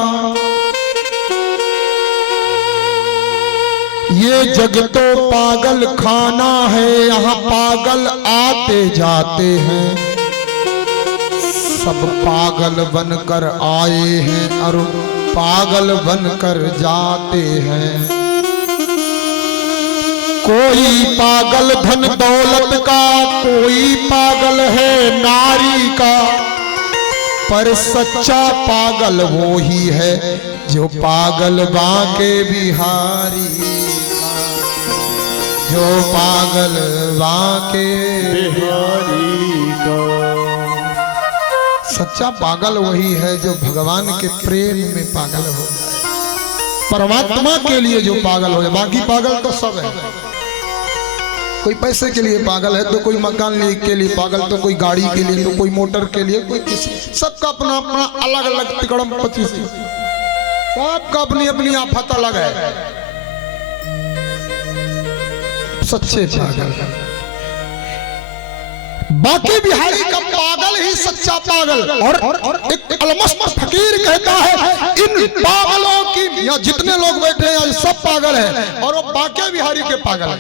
ये जग तो पागल खाना है, यहाँ पागल आते जाते हैं। सब पागल बनकर आए हैं और पागल बनकर जाते हैं। कोई पागल धन दौलत का, कोई पागल है नारी का, पर सच्चा पागल वो ही है जो पागल बांके बिहारी का, जो पागल बांके बिहारी का। सच्चा पागल वही है जो भगवान के प्रेम में पागल हो जाए, परमात्मा के लिए जो पागल हो जाए। बाकी पागल तो सब है, कोई पैसे के लिए पागल है, तो कोई मकान के लिए पागल, तो कोई गाड़ी के लिए, तो कोई मोटर के लिए, कोई किसी, सबका अपना अपना अलग अलग तिकड़म पचीस, सबका अपनी अपनी आफत अलग है। सच्चे पागल, बाकी बिहारी का पागल ही सच्चा पागल। और एक अलमस्त फकीर कहता है, इन पागलों की, या जितने लोग बैठे हैं सब पागल है और वो बाकी बिहारी के पागल है।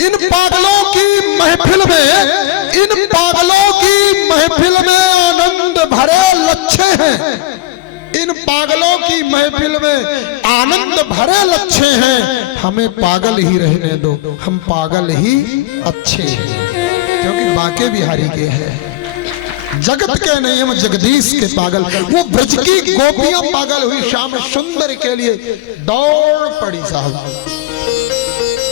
इन पागलों की महफिल में, इन पागलों की महफिल में आनंद भरे लच्छे हैं। इन पागलों की महफिल में आनंद भरे लच्छे हैं। हमें पागल ही रहने दो, हम पागल ही अच्छे हैं, क्योंकि बाके बिहारी के हैं, जगत के नहीं, हम जगदीश के पागल। वो ब्रज की गोपियां पागल हुई, श्याम सुंदर के लिए दौड़ पड़ी साहब।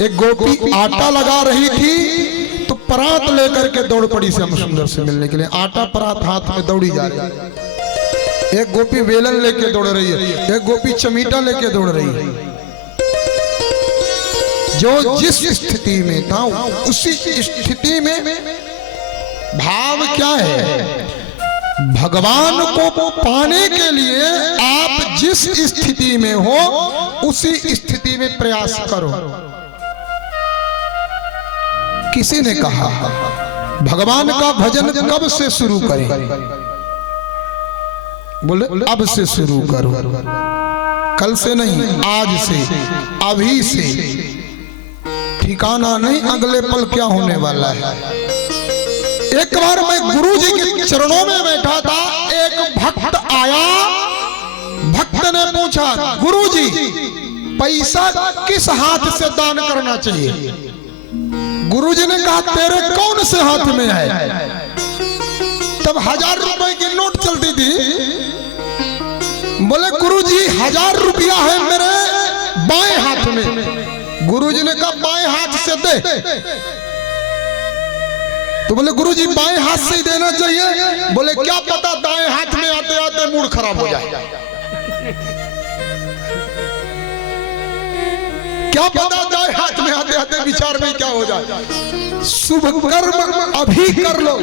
एक गोपी आटा लगा रही थी तो परात लेकर के दौड़ पड़ी श्याम सुंदर से मिलने के लिए। आटा परात हाथ में दौड़ी जा रही है। एक गोपी बेलन लेके दौड़ रही है, एक गोपी चमीटा लेके दौड़ रही है। जो जिस स्थिति में था उसी स्थिति में भाव क्या है, भगवान को पाने के लिए आप जिस स्थिति में हो उसी स्थिति में प्रयास करो। किसी ने कहा भगवान का भजन कब से शुरू करें? बोले अब से शुरू करो, कल से नहीं, आज से, अभी से। ठिकाना नहीं अगले पल क्या होने वाला है। एक बार मैं गुरुजी के चरणों में बैठा था, एक भक्त आया। भक्त ने पूछा, गुरुजी पैसा किस हाथ से दान करना चाहिए? गुरुजी ने कहा, तेरे कौन से हाथ में है? तब 1000 रुपए की नोट चलती थी। बोले गुरुजी 1000 रुपया है मेरे बाएं हाथ में। गुरुजी ने कहा, बाएं हाथ से दे। तो बोले गुरुजी बाएं हाथ से ही देना चाहिए। बोले क्या पता दाएं हाथ में आते आते मूड खराब हो जाए, क्या पता दाएं हाथ में आते आते विचार में क्या हो जाए। शुभ कर्म अभी कर लो,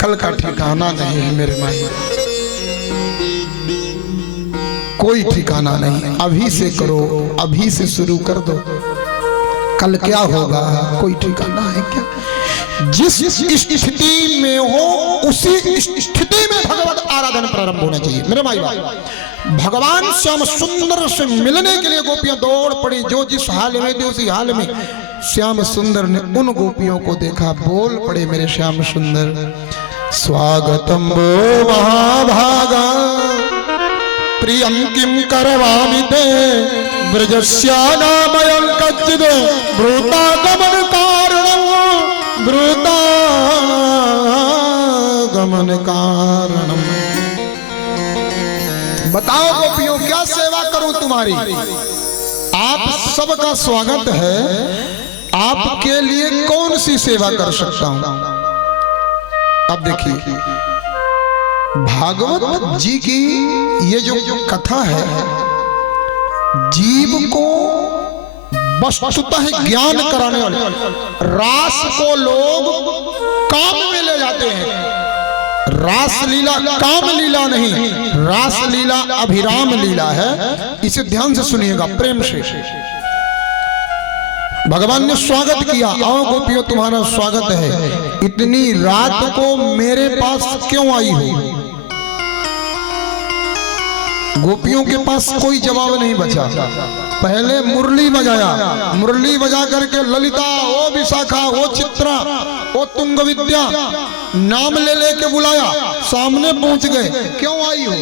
कल का ठिकाना नहीं है मेरे माई, कोई ठिकाना नहीं। अभी से करो, अभी से शुरू कर दो। कल क्या होगा कोई ठिकाना है क्या? जिस स्थिति में हो उसी स्थिति में भगवत आराधन प्रारंभ होना चाहिए। मेरे भाई बाप, भगवान श्याम सुंदर से मिलने के लिए गोपियां दौड़ पड़ी। जो जिस हाल में थी उसी हाल में श्याम सुंदर ने उन गोपियों को देखा, बोल पड़े मेरे श्याम सुंदर, स्वागतम वो महाभागा प्रियं किं करवामि ते ब्रजस्यानामयं कच्चित् ब्रूतागमन कारणं ब्रूतागमन कारणं। बताओ गोपियों क्या सेवा करूं तुम्हारी? आप सबका स्वागत है, आपके लिए कौन सी सेवा कर सकता हूं? अब देखिए भागवत जी की ये जो कथा है, जीव को वस्तुतः ज्ञान कराने वाले। रास को लोग काम में ले जाते हैं। रास लीला काम लीला नहीं, रास लीला अभिराम लीला है। इसे ध्यान से सुनिएगा, प्रेम से। भगवान ने स्वागत किया, आओ गोपियों तुम्हारा स्वागत है। इतनी रात को मेरे पास क्यों आई हो? गोपियों के पास कोई जवाब नहीं बचा। पहले मुरली बजाया, मुरली बजा करके ललिता, ओ विशाखा, ओ चित्रा, ओ तुंग विद्या नाम ले लेके बुलाया, सामने पहुंच गए, क्यों आई हो?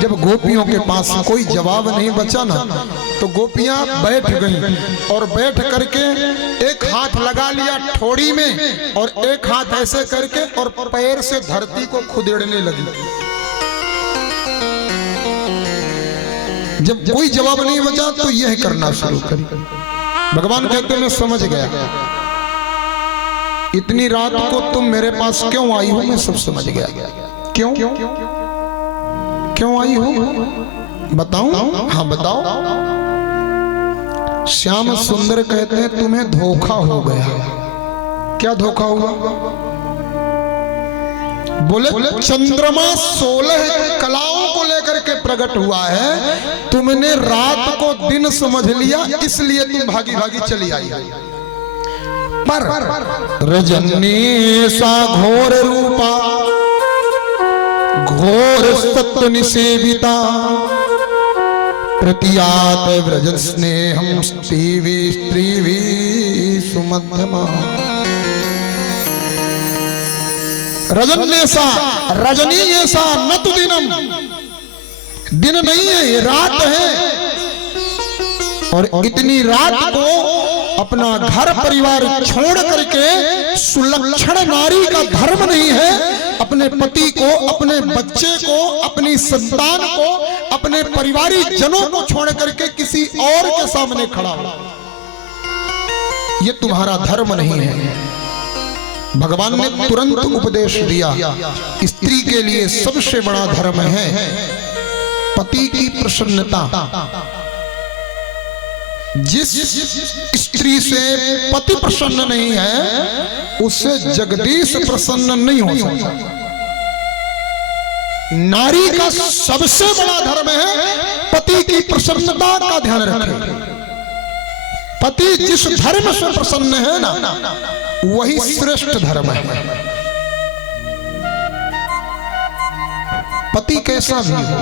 जब गोपियों के पास कोई जवाब नहीं बचा ना, तो गोपियां बैठ गईं और बैठ करके एक हाथ लगा लिया ठोड़ी में और एक हाथ ऐसे करके और पैर से धरती को खुदेड़ने लगी। जब कोई जवाब नहीं बचा तो यह करना शुरू करी। भगवान कहते मैं समझ गया, इतनी रात को तुम मेरे पास क्यों आई हो, मैं सब समझ गया। क्यों क्यों आई हो बताऊं? हाँ बताओ। श्याम सुंदर कहते हैं तुम्हें धोखा हो गया। क्या धोखा हुआ? बोले चंद्रमा 16 कलाओं को लेकर के प्रकट हुआ है, तुमने रात को दिन समझ लिया, इसलिए तुम भागी भागी चली आई। पर रजनी सा घोर रूपा घोर सत्य निसेविता प्रतियात व्रज स्नेहम स्त्रीवी स्त्रीवी सुमध्यमा। रजन्यसा, रजनी ऐसा न तो दिनम, दिन नहीं है ये रात है। और इतनी रात को अपना घर परिवार छोड़ करके, सुलक्षण नारी का धर्म नहीं है अपने पति को, अपने बच्चे को, अपनी संतान को, अपने परिवारिक जनों को छोड़ करके किसी और के सामने खड़ा हो। ये तुम्हारा धर्म नहीं है। भगवान ने तुरंत उपदेश दिया, स्त्री के लिए सबसे बड़ा धर्म है पति की प्रसन्नता। जिस स्त्री से पति प्रसन्न नहीं है उससे जगदीश प्रसन्न नहीं हो सकता। नारी का सबसे बड़ा धर्म है पति की प्रसन्नता का ध्यान रखें। पति जिस धर्म से प्रसन्न है ना, वही श्रेष्ठ धर्म है। पति कैसा भी हो,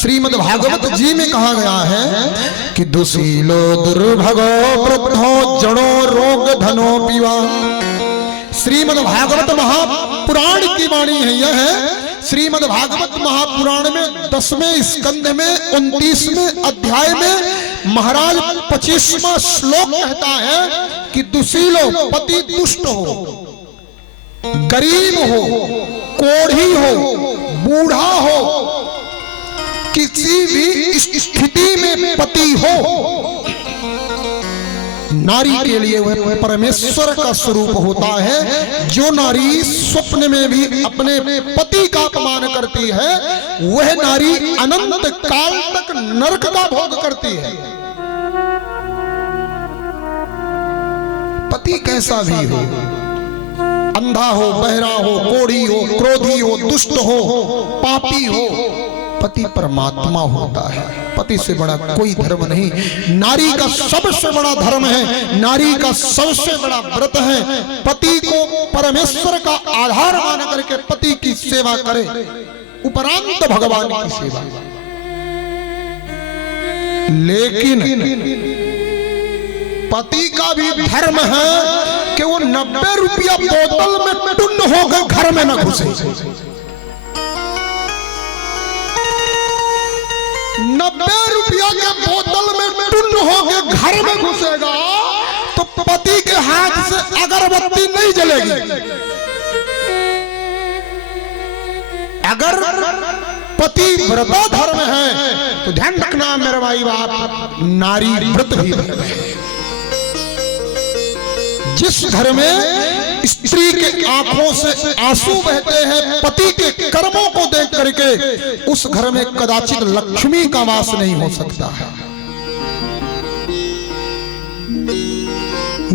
श्रीमद् भागवत जी में कहा गया है कि दुशीलो दुर्भगो वृद्धो जड़ो रोग धनो पीवा। श्रीमद् भागवत महापुराण की वाणी है। यह है श्रीमद् भागवत महापुराण में 10वें स्कंध में 29वें अध्याय में महाराज 25वां श्लोक कहता है कि दुशीलो, पति दुष्ट हो, गरीब हो, कोढ़ी हो, बूढ़ा हो, किसी भी स्थिति में पति हो, नारी के लिए वह परमेश्वर का स्वरूप होता है। जो नारी स्वप्न में भी अपने पति का अपमान करती है, वह नारी अनंत काल तक नरक का भोग करती है। पति कैसा भी हो, अंधा हो, बहरा हो, कोढ़ी हो, क्रोधी हो, दुष्ट हो, पापी हो, पति परमात्मा होता है। पति से बड़ा कोई धर्म नहीं। नारी का सबसे बड़ा धर्म है, नारी का सबसे बड़ा व्रत है, पति को परमेश्वर का आधार मान करके पति की सेवा करे, उपरांत भगवान की सेवा। लेकिन पति का भी धर्म है कि वो 90 रुपया बोतल में टुन्न होकर घर में न घुसे। 90 रुपया के बोतल में टुन्न होकर घर में घुसेगा तो पति के हाथ से अगरबत्ती नहीं जलेगी। अगर पति व्रता धर्म है तो ध्यान रखना मेरे भाई बाप, नारी व्रत भी धर्म है। जिस घर में स्त्री के आंखों से आंसू बहते हैं पति के कर्मों को देख करके, उस घर में कदाचित लक्ष्मी का वास नहीं हो सकता है।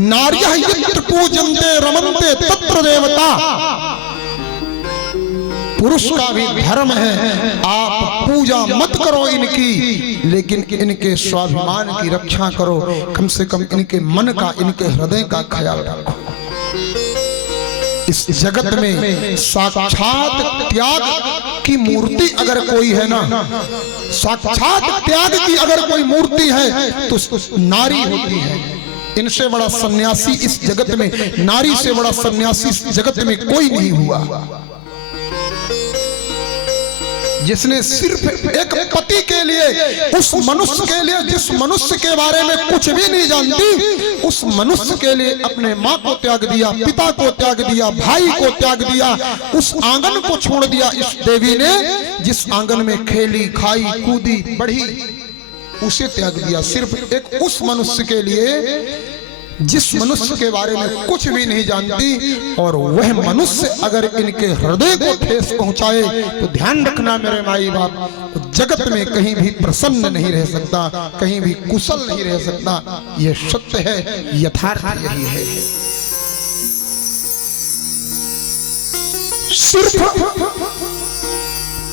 नार्यः यत्र पूजन्ते रमन्ते तत्र देवता। पुरुष का भी धर्म है, आप पूजा मत करो इनकी, लेकिन इनके स्वाभिमान की रक्षा करो, कम से कम इनके मन का, इनके हृदय का ख्याल रखो। इस जगत में साक्षात त्याग की मूर्ति अगर कोई है ना, साक्षात त्याग की अगर कोई मूर्ति है तो नारी होती है। इनसे बड़ा सन्यासी इस जगत में, नारी से बड़ा सन्यासी इस जगत में कोई नहीं हुआ, जिसने सिर्फ एक पति के लिए, उस मनुष्य के लिए जिस मनुष्य के बारे में कुछ भी नहीं जानती, उस मनुष्य के लिए अपने माँ को त्याग दिया, पिता को त्याग दिया, भाई को त्याग दिया, उस आंगन को छोड़ दिया। इस देवी ने जिस आंगन में खेली, खाई, कूदी, बढ़ी, उसे त्याग दिया, सिर्फ एक उस मनुष्य के लिए जिस मनुष्य के बारे में कुछ भी नहीं जानती। और वह मनुष्य अगर इनके हृदय को ठेस पहुंचाए तो ध्यान रखना मेरे माई बाप, जगत में कहीं भी प्रसन्न नहीं रह सकता, कहीं भी कुशल नहीं रह सकता। यह सत्य है, यथार्थ यही है। सिर्फ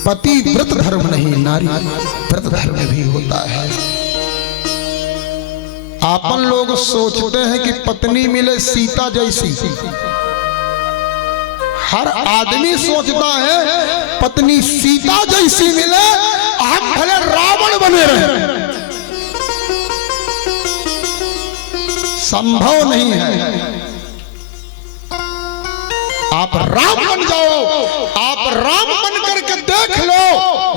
पति व्रत धर्म नहीं, नारी व्रत धर्म भी होता है। आपन लोग सोचते हैं कि पत्नी मिले सीता जैसी, हर आदमी सोचता है पत्नी सीता जैसी मिले, हम भले रावण बने रहे, संभव नहीं है। आप राम बन जाओ, आप राम बन करके देख लो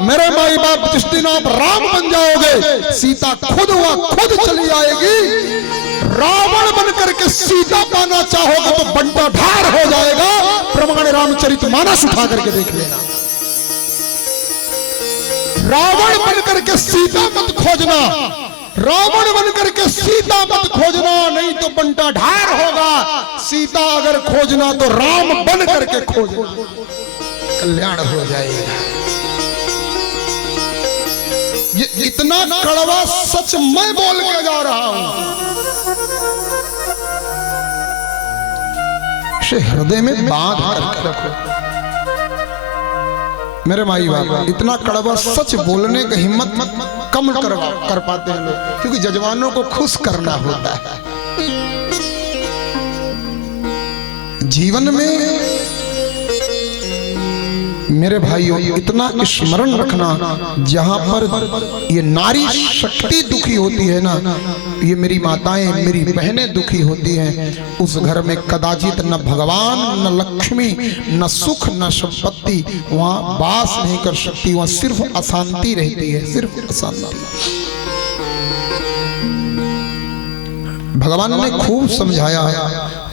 मेरे माई बाप, जिस दिन आप राम बन जाओगे सीता खुद खुद चली आएगी। रावण बन करके सीता पाना चाहोगे तो बंटा ढार हो जाएगा। प्रमाण रामचरितमानस उठा करके देख लेना। रावण बन करके सीता मत खोजना, रावण बन करके सीता मत खोजना, नहीं तो बंटा ढार होगा। सीता अगर खोजना तो राम बन करके खोजना, कल्याण हो जाएगा। ये इतना कड़वा सच मैं बोल के जा रहा हूं, इसे हृदय में बांध करके रखो मेरे माई बाप। इतना कड़वा सच बोलने का हिम्मत कम कर पाते हैं लोग, क्योंकि जजमानों को खुश करना होता है। जीवन में मेरे भाइयों इतना स्मरण रखना, जहां पर ये नारी शक्ति दुखी होती है ना, ये मेरी माताएं, मेरी बहनें दुखी होती हैं, उस घर में कदाचित न भगवान, न लक्ष्मी, न सुख, न संपत्ति वहां वास नहीं कर सकती। वहां सिर्फ अशांति रहती है, सिर्फ अशांति। भगवान ने खूब समझाया।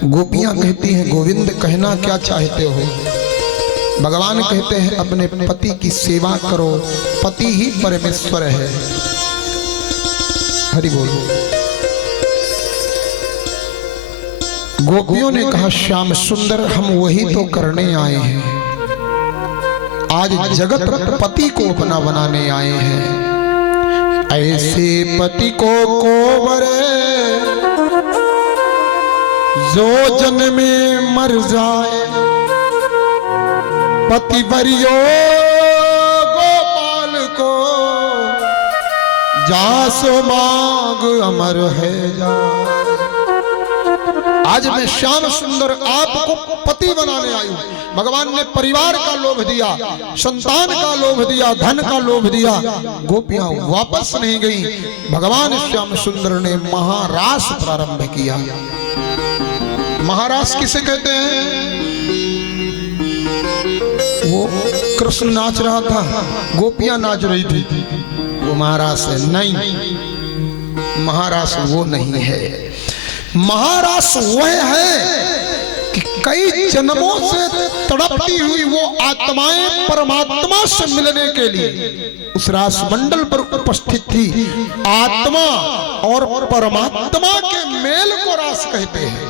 गोपियां कहती हैं गोविंद कहना क्या चाहते हो? भगवान कहते हैं अपने पति की सेवा करो, पति ही परमेश्वर है। हरि बोल। गोपियों ने कहा श्याम सुंदर हम वही तो करने आए हैं, आज जगत पति को अपना बनाने आए हैं। ऐसे पति को कोवरे जो जन्म में मर जाए, पति वरियो गोपाल को जासो मांग अमर है जा। आज मैं श्याम सुंदर आपको पति बनाने आई हूं। भगवान ने परिवार का लोभ दिया, संतान का लोभ दिया, धन का लोभ दिया, गोपियां वापस नहीं गई। भगवान श्याम सुंदर ने महारास प्रारंभ किया। महारास किसे कहते हैं? वो कृष्ण नाच रहा था, गोपियां नाच रही थी, वो महारास है? नहीं, महारास वो नहीं है। महारास वह है कि कई जन्मों से तड़पती हुई वो आत्माएं परमात्मा से मिलने के लिए उस रास मंडल पर उपस्थित थी। आत्मा और परमात्मा के मेल को रास कहते हैं।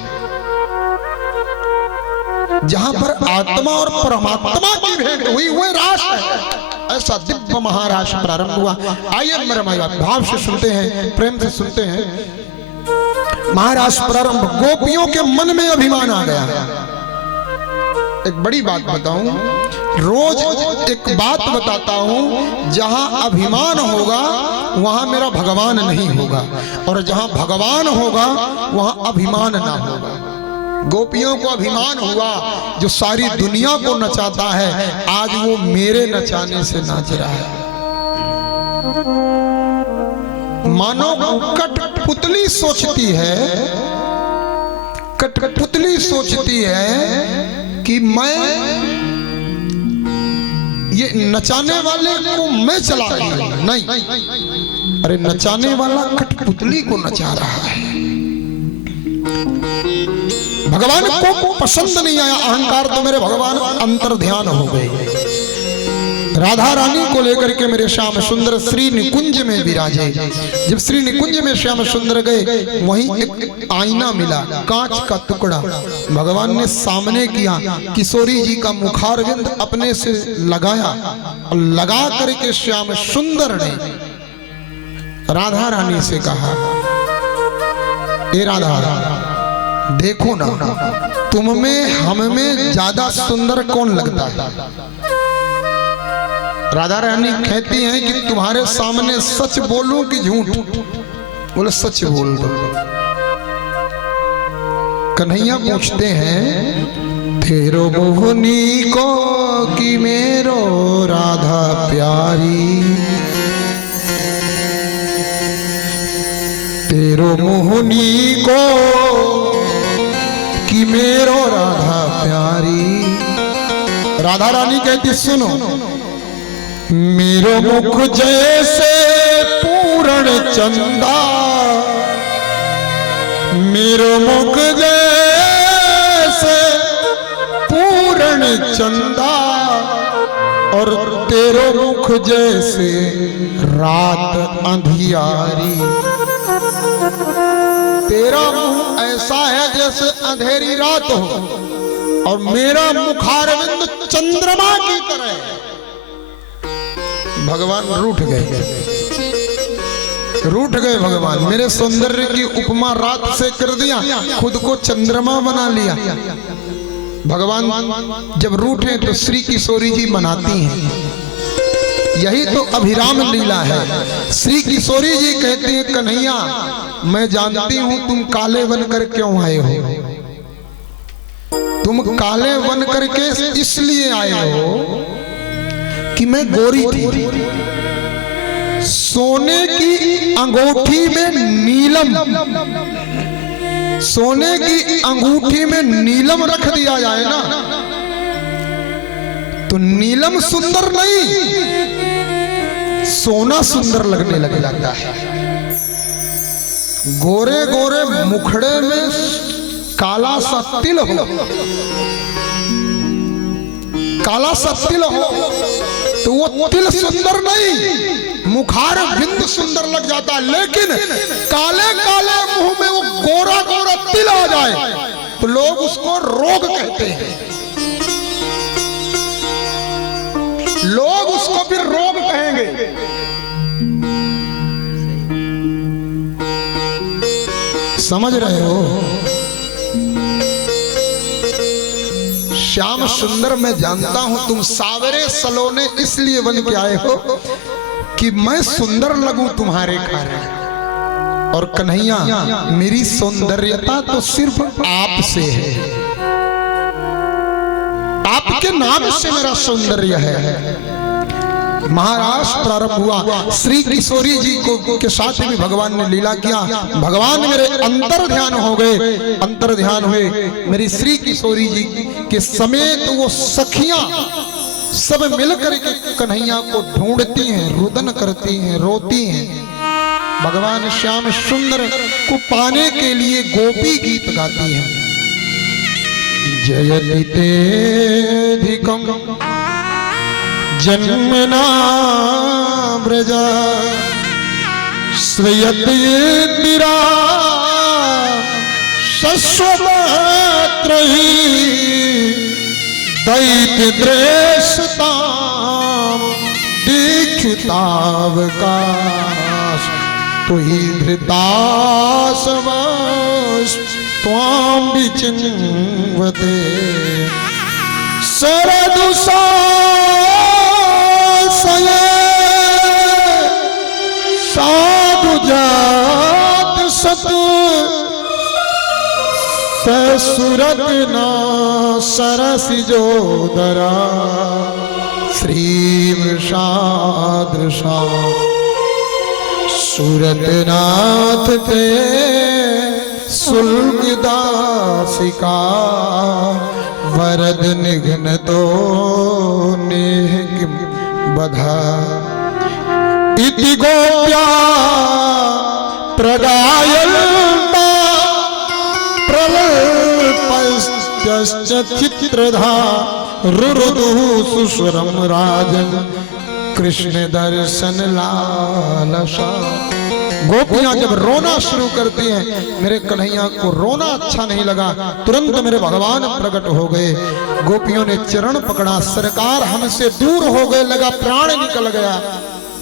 जहां पर आत्मा और परमात्मा की भेंट हुई वह रास है। ऐसा दिव्य महारास प्रारंभ हुआ। आइए मेरे भाव से सुनते हैं, प्रेम से सुनते हैं। महारास प्रारंभ, गोपियों के मन में अभिमान आ गया। एक बड़ी बात बताऊं, रोज एक बात बताता हूं, जहां अभिमान होगा वहां मेरा भगवान नहीं होगा, और जहां भगवान होगा वहां अभिमान ना होगा। गोपियों को अभिमान हुआ, जो सारी दुनिया को नचाता है आज वो मेरे नचाने से नाच रहा है। मानो कठपुतली सोचती है, कठपुतली सोचती है कि मैं ये नचाने वाले को मैं चला रही हूं। नहीं, अरे नचाने वाला कठपुतली को नचा रहा है। भगवान को पसंद नहीं आया अहंकार, तो मेरे भगवान अंतर ध्यान हो गए। राधा रानी को लेकर के मेरे श्याम सुंदर श्री निकुंज में विराजे। जब श्री निकुंज में श्याम सुंदर गए, वहीं एक आईना मिला, कांच का टुकड़ा। भगवान ने सामने किया, किशोरी जी का मुखारविंद अपने से लगाया, और लगा करके श्याम सुंदर ने राधा रानी से कहा, ए राधा देखो ना, तुम में हम में ज्यादा सुंदर कौन लगता है? राधा रानी कहती हैं कि तुम्हारे सामने सच बोलूं कि झूठ? बोले सच बोल दो। कन्हैया पूछते हैं, तेरो मोहनी को कि मेरो राधा प्यारी, तेरो मोहनी को कि मेरो राधा प्यारी। राधा रानी कहती सुनो, मेरो मुख जैसे पूर्ण चंदा, मेरो मुख जैसे पूर्ण चंदा, और तेरो मुख जैसे रात अंधियारी। तेरा मुख ऐसा है जैसे अंधेरी रात हो, और मेरा मुखारविंद चंद्रमा की तरह। भगवान रूठ गए, रूठ गए भगवान। मेरे सौंदर्य की उपमा रात से कर दिया, खुद को चंद्रमा बना लिया। भगवान जब रूठे तो श्री किशोरी जी मनाती हैं। यही तो अभिराम लीला है। श्री किशोरी जी कहती हैं, कन्हैया मैं जानती हूं तुम काले बनकर क्यों आए हो। तुम काले बनकर के इसलिए आए हो कि मैं गोरी थी। सोने की अंगूठी में नीलम, सोने की अंगूठी में नीलम रख दिया जाए ना, तो नीलम सुंदर नहीं, सोना सुंदर लगने लग जाता है। गोरे गोरे मुखड़े में काला सा तिल हो, काला सा तिल हो, तो वो तिल सुंदर नहीं, मुखार बिंद सुंदर लग जाता है। लेकिन काले काले मुंह में वो गोरा गोरा तिल आ जाए तो लोग उसको रोग कहते हैं। लोग उसको फिर रोग कहेंगे। समझ रहे हो? श्याम सुंदर मैं जानता हूं तुम सावरे सलोने इसलिए बन के आए हो कि मैं सुंदर लगूं तुम्हारे कारण, और कन्हैया मेरी सौंदर्यता तो सिर्फ आपसे है, आपके नाम से मेरा सौंदर्य है। महाराज प्रारंभ हुआ, श्री किशोरी जी को के साथ भी भगवान ने लीला किया। भगवान मेरे अंतर ध्यान हो गए, अंतर ध्यान हुए मेरी श्री किशोरी जी के समेत वो सखियां सब मिलकर के कन्हैया को ढूंढती हैं, रुदन करती हैं, रोती हैं। भगवान श्याम सुंदर को पाने के लिए गोपी गीत गाती हैं। जयति तेधिकं जन्मना व्रजा श्रयति इंदिरा शश्वत्रहि दैत्य द्रेषताम दीक्षितावकाश तुहि धृतासवश त्वां विचिन्वते शरदुषा साधु जात सत ससुरत ना सरसिजोदरा श्री वृषादृशा सूरत नाथ ते सुल्गदासिका वरद निघ्न तो नेह किम बधा इति गोप्या प्रदायन्ता प्रलल्पश्च चित्रधा रुरुदुः सुस्वरं राजन कृष्ण दर्शन लालसा। गोपियां जब रोना शुरू करती हैं, मेरे कन्हैया को रोना अच्छा नहीं लगा, तुरंत मेरे भगवान प्रकट हो गए। गोपियों ने चरण पकड़ा, सरकार हमसे दूर हो गए, लगा प्राण निकल गया।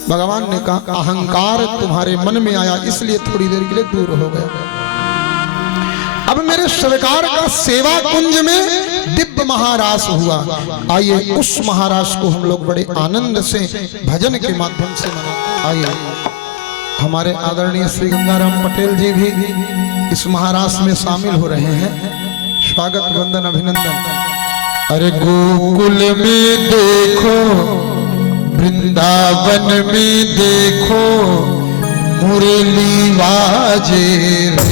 भगवान ने कहा अहंकार तुम्हारे मन में आया, इसलिए थोड़ी देर के लिए दूर हो गया। अब मेरे सरकार का सेवा कुंज में दिव्य महारास हुआ। आइए उस महारास को हम लोग बड़े आनंद से भजन के माध्यम से मनाते। आइए हमारे आदरणीय श्री गंगाराम पटेल जी भी इस महारास में शामिल हो रहे हैं। स्वागत वंदन अभिनंदन। अरे गोकुल में देखो, वृंदावन में देखो, मुरली बाजे रे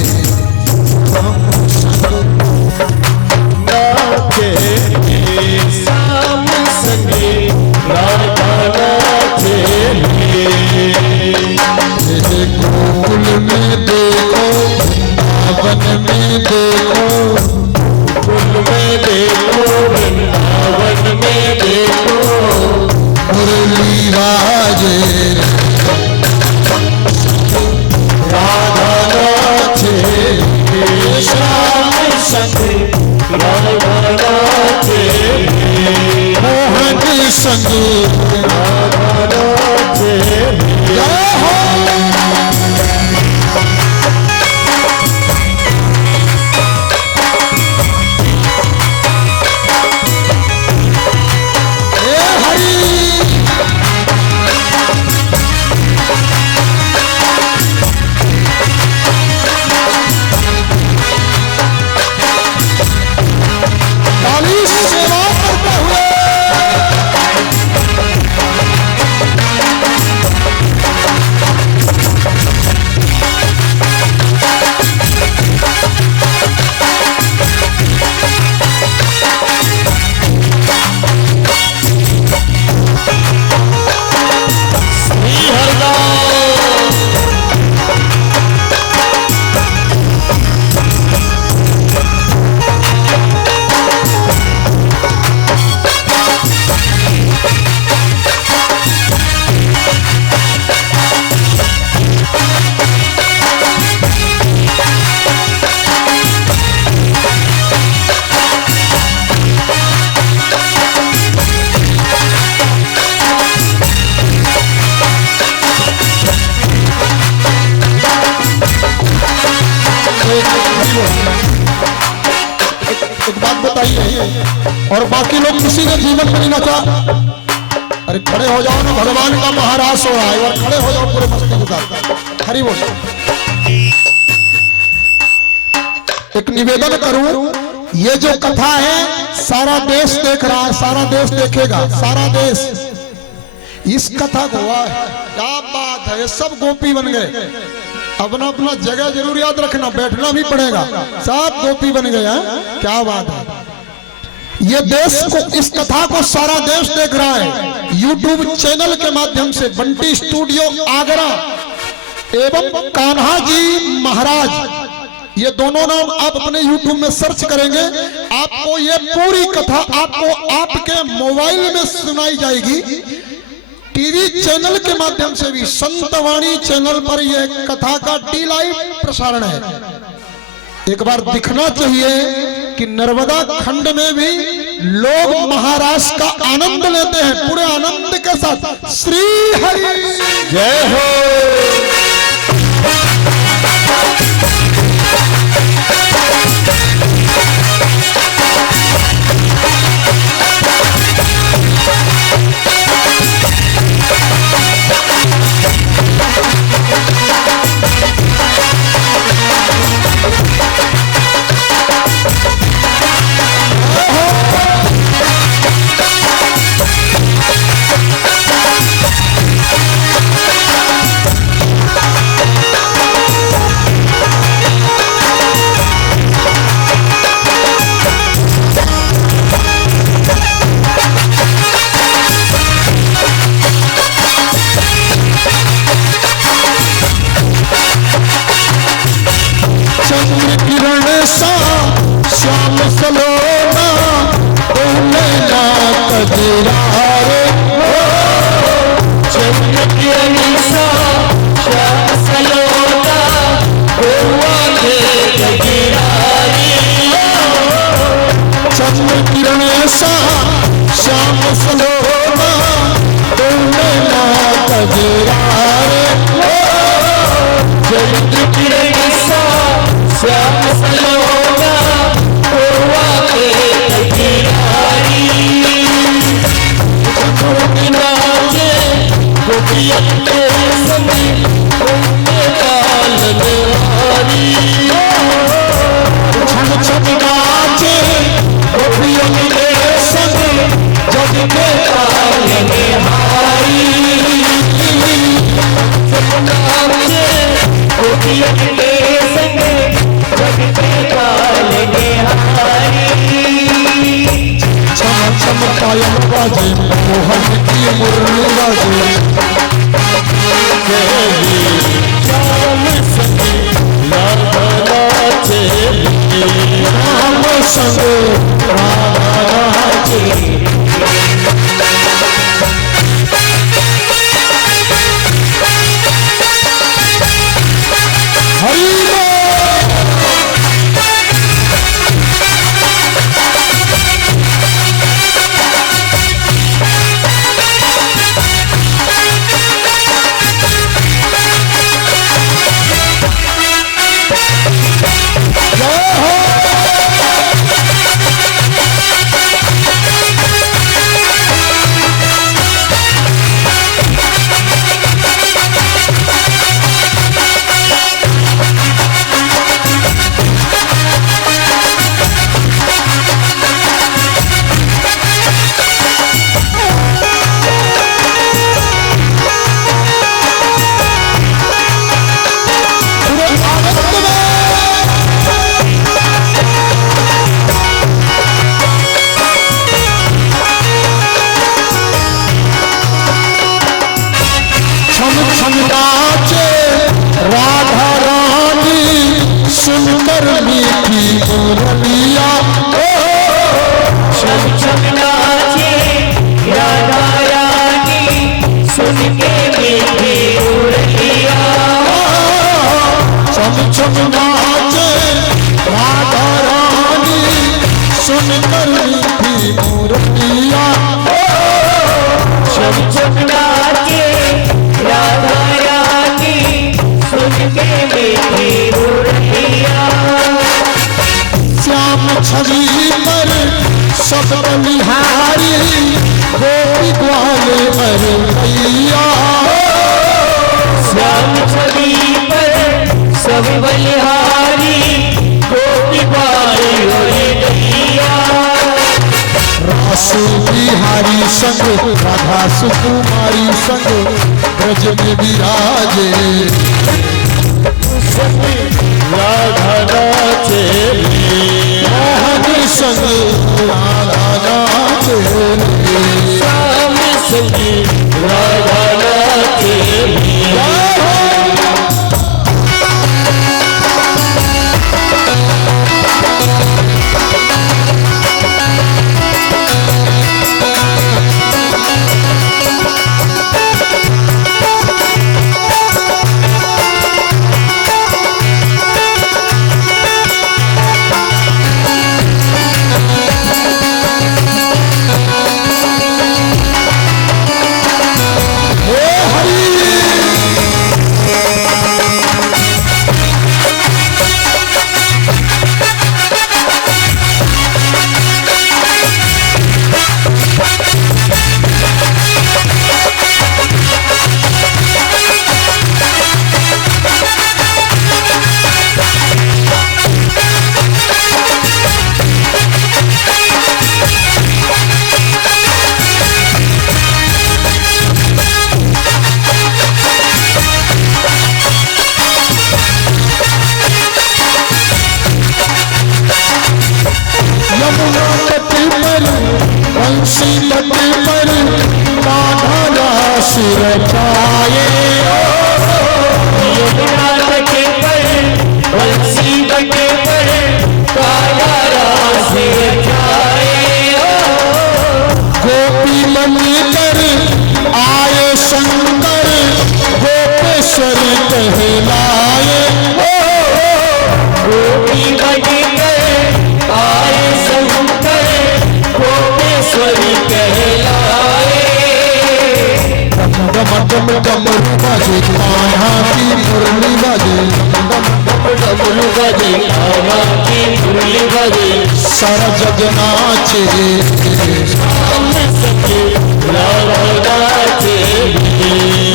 नाचे श्याम संगे राधा नाचे। गोकुल में देखो, वृंदावन में देखो, गोकुल में देखो, वृंदावन में देखो, मुरली बाजे राधा नाचे श्याम संगे राधा नाचे मोहन संगे राधा नाचे। और बाकी लोग किसी का जीवन नहीं नचा। अरे खड़े हो जाओ ना, भगवान का महाराज हो रहा है, और खड़े हो जाओ पूरे मस्ती के साथ। हरि बोल। एक निवेदन करूं, ये जो कथा है सारा देश देख रहा है, सारा देश देखेगा, सारा देश इस कथा को। क्या बात है, सब गोपी बन गए। अपना अपना जगह जरूर याद रखना, बैठना भी पड़ेगा, सब गोपी बन गए हैं। क्या बात है, ये देश को, इस कथा को सारा देश देख रहा है यूट्यूब चैनल के माध्यम से। बंटी स्टूडियो आगरा एवं कान्हा जी महाराज, ये दोनों नाम आप अपने YouTube में सर्च करेंगे, आपको ये पूरी कथा आपको आपके मोबाइल में सुनाई जाएगी। टीवी चैनल के माध्यम से भी, संतवाणी चैनल पर यह कथा का लाइव प्रसारण है। एक बार दिखना चाहिए कि नर्मदा खंड में भी लोग महाराष्ट्र का आनंद लेते हैं, पूरे आनंद के साथ। श्री हरि जय हो। छवि पर सब निहारी गोपी ग्वाल पर भैया, श्याम छवि पर सब बलिहारी, गोपी बाई होई दैया। रास बिहारी संग राधा सुकुमारी संग ब्रज में विराजे, राधा नाचे मोहन संग राधा नाचे, श्याम संगी राधा नाचे। यमुना तट पर बंसी तट पर कान्हा रास रचाए, यमुना तट पर बंसी तट पर कान्हा रास रचाए। गोपी मन कर आए शंकर गोपेश्वर कहलाए, गोपी बन कर आए शंकर गोपेश्वरी कहलाए। डम डम डमरू बाजे कान्हा की मुरली बाजे, डमरू बजे कान्हा की मुरली बजे, सारा जग नाचे, हम सके राधा नाचे।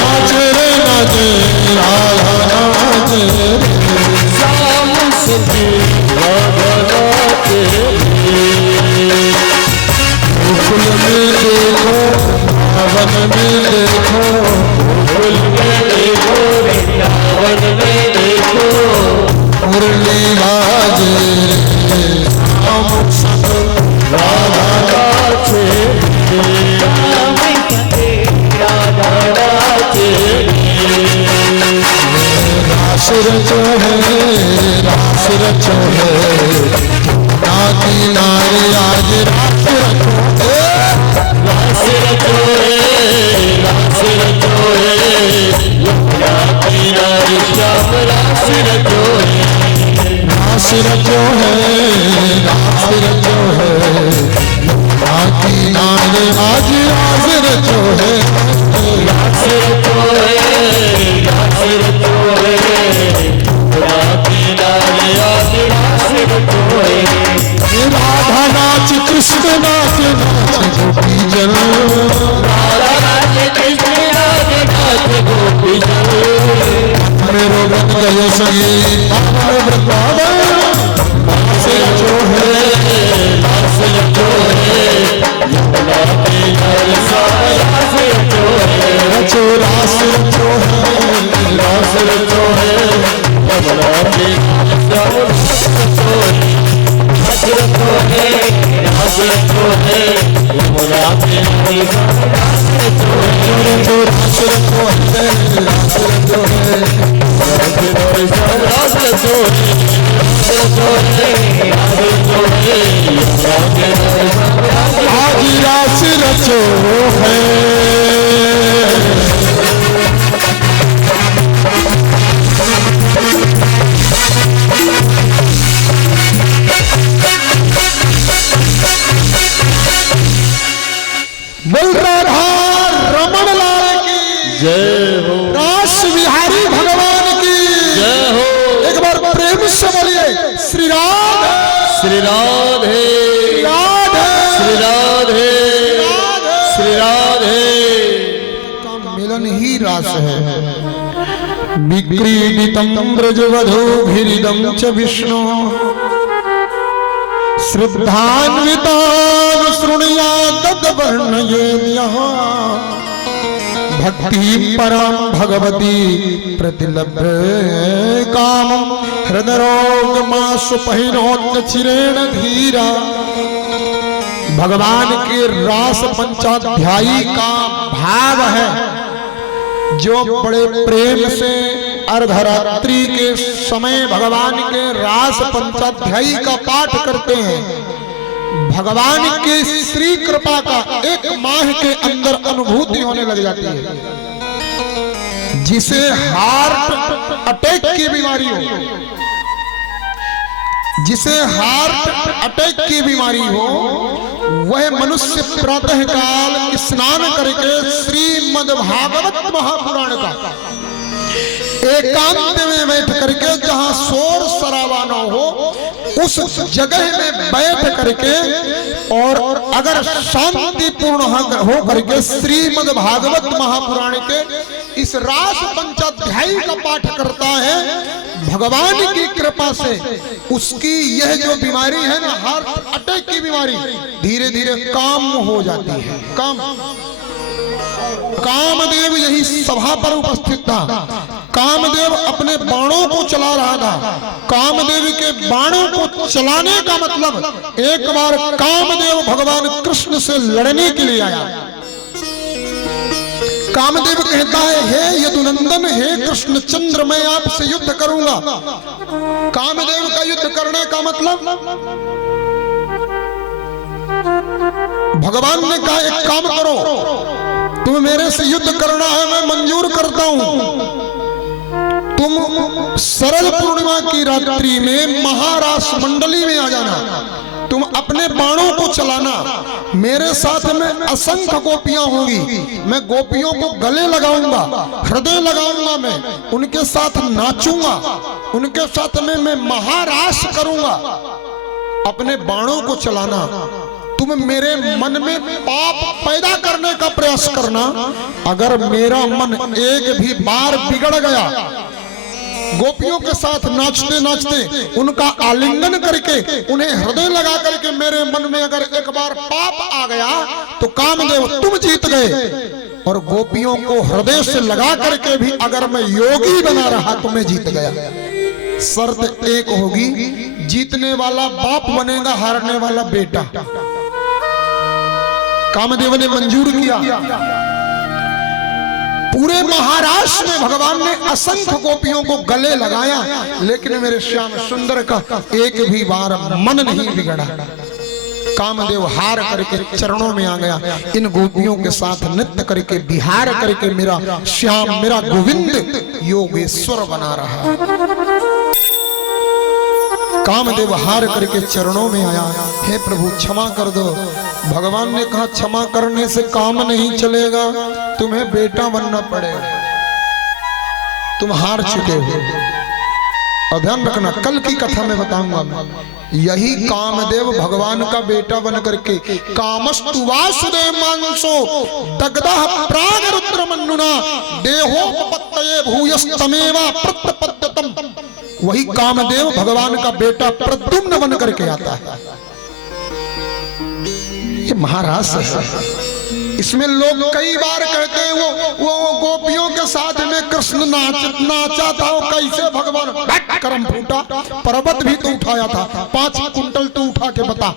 नाचे रे नाचे राधा नाचे, श्याम सके राधा नाचे। फूल में देखो वन में देखो, फूल में देखो वृंदावन में देखो, मुरली बाजे हम सब राधा नाचे। श्याम सके राधा नाचे। रास रचो है, रास रचो है, नाती नारी आज रास रचो है, रास रचो है, रास रचो है, यमुना किनारे श्याम रास रचो है। रास रचो है, रास रचो है, नाती नारी आज रास रचो है, रास रचो है, रास रचो है, यमुना किनारे आज रास रचो है। राधा नाच कृष्ण नाच नाच गोपी जन, राधा नाच कृष्ण नाच नाच गोपी जन, मेरो बन गए संगीत वृंदावन, रास रचो है, रास रचो है, यमुना किनारे श्याम रास रचो है। रचो रास रचो है, रास रचो है, यमुना किनारे श्याम रास रचो है। रास रचो है, रास रचो है, यमुना किनारे श्याम रास रचो है। रचो रास रचो है, रास रचो है, यमुना किनारे श्याम रास रचो है। रास रचो है, रास रचो है, यमुना किनारे श्याम रास रचो है। आज रास रचो है। बोल राधा रमण लाल की जय हो, रास बिहारी भगवान की जय हो। एक बार प्रेम से बोलिए श्री राधे श्री राधे, राधे श्री राधे, राधे। श्री राधे। जीवन ही रास है। विक्रीडितं ब्रजवधूभिरिदं च विष्णु श्रद्धान्विता शृणुयात् वर्णयेद्यः भक्ति परम भगवती प्रतिलभ्य कामं हृदरोगमाशु पहिनोत्य चिरेण धीरा। भगवान के रास पंचाध्यायी का भाव है जो बड़े प्रेम से अर्धरात्रि के समय भगवान के रास पंचाध्यायी का पाठ करते हैं। भगवान के श्री कृपा का एक माह के अंदर अनुभूति होने लग जाती है। जिसे हार्ट अटैक की बीमारी हो, जिसे हार्ट अटैक की बीमारी हो, वह मनुष्य प्रातः काल स्नान करके श्रीमद् भागवत महापुराण का एकांत में बैठ करके, जहां शोर शराबा न हो, उस जगह में बैठ करके और अगर शांतिपूर्ण हो करके श्रीमद् भागवत महापुराण के इस रास पंचाध्यायी का पाठ करता है, भगवान की कृपा से उसकी यह जो बीमारी है ना, हार्ट अटैक की बीमारी, धीरे धीरे काम हो जाती है। कामदेव यही सभा पर उपस्थित था। कामदेव अपने बाणों को चला रहा था। कामदेव के बाणों को चलाने का मतलब, एक बार कामदेव भगवान कृष्ण से लड़ने के लिए आया। कामदेव कहता है, हे यदुनंदन, हे कृष्ण चंद्र, मैं आपसे युद्ध करूंगा। कामदेव का युद्ध करने का मतलब, भगवान ने कहा एक काम करो, तुम मेरे से युद्ध करना है, मैं मंजूर करता हूं। तुम शरद पूर्णिमा की रात्रि में महारास मंडली में आ जाना, तुम अपने बाणों को चलाना, मेरे साथ में असंख्य गोपियां होंगी, मैं गोपियों को गले लगाऊंगा, हृदय लगाऊंगा, मैं उनके साथ नाचूंगा, उनके साथ में मैं महारास करूंगा। अपने बाणों को चलाना, तुम मेरे मन में पाप पैदा करने का प्रयास करना। अगर मेरा मन एक भी बार बिगड़ गया, गोपियों के साथ नाचते नाचते उनका आलिंगन करके, उन्हें हृदय लगा करके मेरे मन में अगर एक बार पाप आ गया, तो कामदेव तुम जीत गए। और गोपियों को हृदय से लगा करके भी अगर मैं योगी बना रहा तो मैं जीत गया। शर्त एक होगी, जीतने वाला बाप बनेगा, हारने वाला बेटा। कामदेव ने मंजूर किया। पूरे महाराष्ट्र में भगवान ने असंख्य गोपियों को गले लगाया, लेकिन मेरे श्याम सुंदर का एक भी बार मन नहीं बिगड़ा। कामदेव हार करके चरणों में आ गया, इन गोपियों के साथ नृत्य करके विहार करके मेरा श्याम, मेरा गोविंद योगेश्वर बना रहा। कामदेव हार करके चरणों में आया, हे प्रभु क्षमा कर दो। भगवान ने कहा, क्षमा करने से काम नहीं चलेगा, तुम्हें बेटा बनना पड़ेगा, तुम हार चुके हो। और ध्यान रखना, कल की कथा में बताऊंगा मैं, यही कामदेव भगवान का बेटा बन करके कामस्तु वासुदेव मांसो दग्धः प्राग रुद्र मन्नुना देहोपपत्तये भूयस्तमेवा प्रत्यपद्यतम, वही कामदेव भगवान का बेटा प्रद्युम्न बन करके आता है। ये महाराज है। इसमें लोग कई बार कहते हैं वो गोपियों के साथ में कृष्ण नाचा था, वो कैसे भगवान कर्म फूटा, पर्वत भी तो उठाया था, 5 कुंटल तो उठा के बता,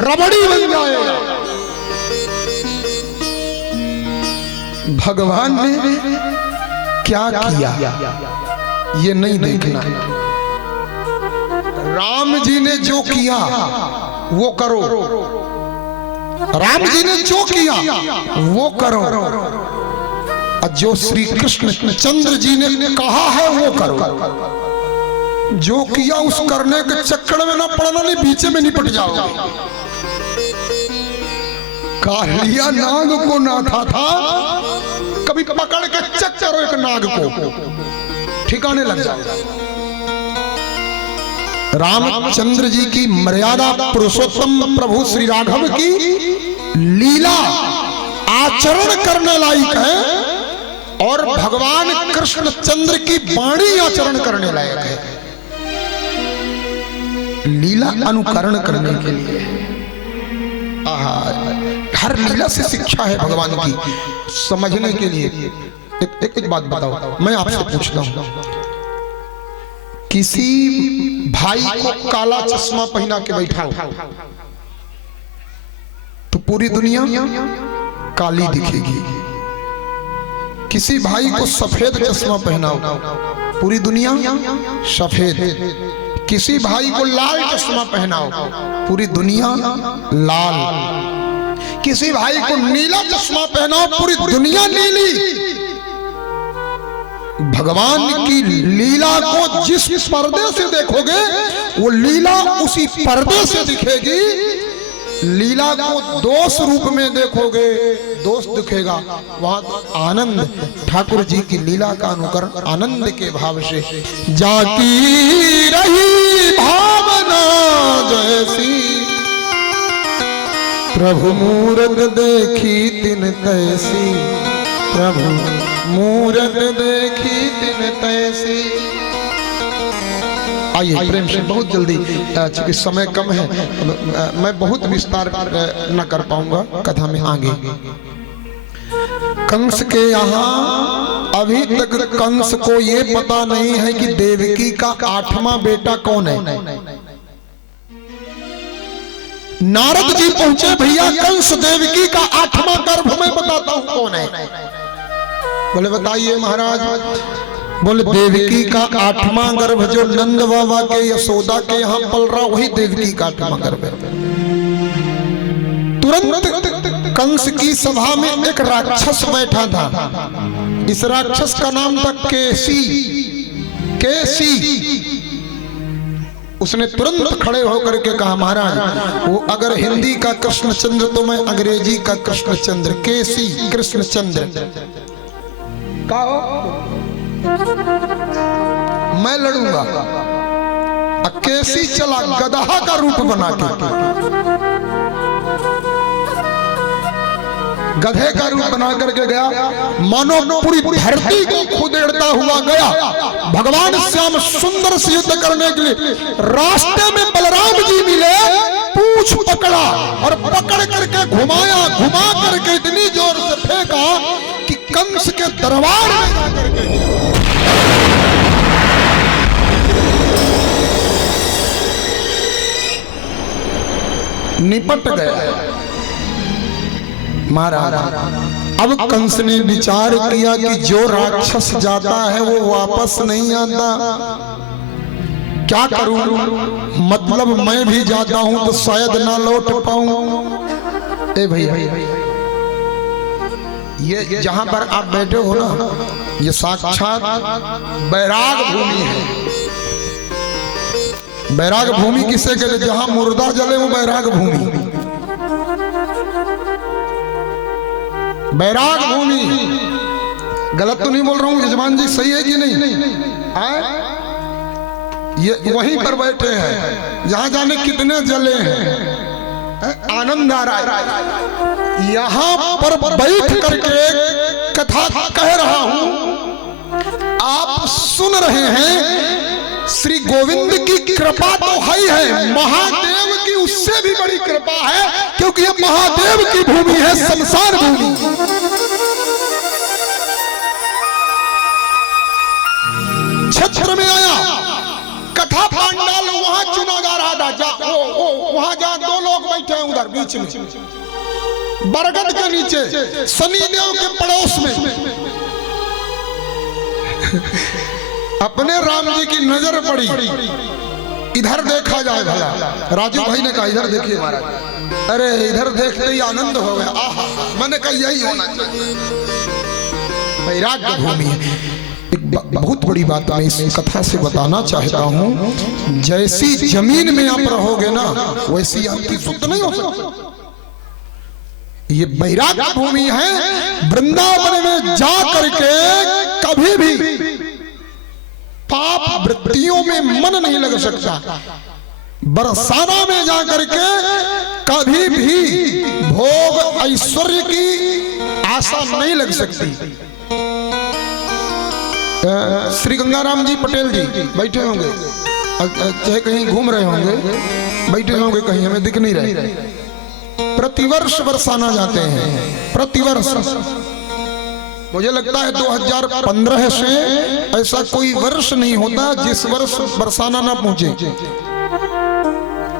रबड़ी बन जाएगा। भगवान ने क्या किया ये नहीं देखना। राम जी ने जो किया वो करो, राम जी ने जो किया वो करो, और जो श्री कृष्ण चंद्र जी ने कहा है वो करो। जो किया उस करने के चक्कर में ना पड़ना, नहीं बीच में निपट जाओगे। कालिया नाग को नाथा था, कभी पकड़ के चक्कर एक नाग को ठिकाने लग जाओ। रामचंद्र जी की मर्यादा, पुरुषोत्तम प्रभु श्री राघव की लीला आज आचरण करने लायक है और भगवान कृष्णचंद्र की वाणी आचरण करने लायक है। लीला अनुकरण करने के लिए हर लीला से शिक्षा है भगवान की समझने के लिए। एक बात बताओ, मैं आपसे पूछता हूं, किसी भाई को काला चश्मा पहना के बैठाओ तो पूरी दुनिया काली दिखेगी। किसी भाई को सफेद चश्मा पहनाओ पूरी दुनिया सफेद। किसी भाई को लाल चश्मा पहनाओ पूरी दुनिया लाल। किसी भाई को नीला चश्मा पहनाओ पूरी दुनिया नीली। भगवान की लीला को जिस पर्दे से देखोगे वो लीला उसी पर्दे से दिखेगी। लीला को दोष रूप में देखोगे दोष दिखेगा, वहां आनंद। ठाकुर जी की लीला का अनुकरण आनंद के भाव से। जाकी रही भावना जैसी प्रभु मूरत देखी तिन तैसी। प्रभु मूरत देखी तिन तैसी। आइए प्रेम से बहुत जल्दी, चूंकि समय कम है मैं बहुत विस्तार न कर पाऊंगा कथा में आगे। कंस के यहाँ अभी तक कंस को ये पता नहीं है कि देवकी का 8वां बेटा कौन है। नारद जी पहुंचे, भैया कंस देवकी का 8वां गर्भ मैं बताता हूं कौन है। बोले बताइए महाराज। बोले देवकी का 8वां गर्भ जो नंद बाबा के यशोदा के यहाँ पल रहा वही देवकी का 8वां गर्भ है। तुरंत कंस की सभा में एक राक्षस बैठा था। इस राक्षस का नाम था केसी। केसी उसने तुरंत खड़े होकर के कहा, महाराज वो अगर हिंदी का कृष्णचंद्र तो मैं अंग्रेजी का कृष्णचंद्र। केसी कृष्णचंद्र का मैं लड़ूंगा। केसी चला गदहा का रूप बना के, गधे का रूप बना करके गया, मानो पूरी धरती को खुदेड़ता हुआ गया। भगवान श्याम सुंदर से युद्ध करने के लिए रास्ते में बलराम जी मिले, पूछ पकड़ा और पकड़ करके घुमाया, घुमा करके इतनी जोर से फेंका कि कंस के दरबार में जाकर के निपट गया। महाराज अब कंस ने विचार किया कि जो राक्षस जाता है वो वापस नहीं आता, क्या करूं? मतलब मैं भी जाता हूं तो शायद ना लौट पाऊं। ए भैया ये जहां पर आप बैठे हो ना, ये साक्षात बैराग भूमि है। बैराग भूमि किसे कहते? जहां मुर्दा जले वो बैराग भूमि। बैराग भूमि, गलत तो नहीं बोल रहा हूं यजमान जी, सही है कि नहीं? ये वहीं पर बैठे हैं जहां जाने कितने जले हैं। आनंद आ रहा है। यहां पर बैठ करके कथा कह रहा हूं, आप सुन रहे हैं। श्री गोविंद की कृपा तो है, महादेव की उससे भी बड़ी कृपा है, क्योंकि ये महादेव की भूमि है, शमशान भूमि। क्षेत्र में आया, कथा पांडाल वहां चुना जा रहा था। वहां जहां दो लोग बैठे हैं उधर बीच में, बरगद के नीचे, शनिदेव के पड़ोस में अपने राम जी की नजर पड़ी। इधर देखा जाए भला। राजू भाई ने कहा इधर देखिए महाराज। अरे इधर देखते ही आनंद हो गया। आहा, मैंने कहा यही होना चाहिए। वैराग्य भूमि है। एक बहुत बड़ी बात मैं इस कथा से बताना चाहता हूँ। जैसी जमीन में आप रहोगे ना, वैसी आपकी शुद्ध नहीं हो सकती। ये वैराग्य भूमि है। वृंदावन में जा करके कभी भी पाप वृत्तियों में मन नहीं लग सकता। बरसाना में जाकर के कभी भी भोग ऐश्वर्य की आशा नहीं लग सकती। श्री गंगाराम जी पटेल जी बैठे होंगे, चाहे कहीं घूम रहे होंगे, बैठे होंगे कहीं, हमें दिख नहीं रहे। प्रतिवर्ष बरसाना जाते हैं, प्रतिवर्ष। मुझे लगता है 2015 से ऐसा कोई वर्ष नहीं होता जिस वर्ष बरसाना ना पहुंचे।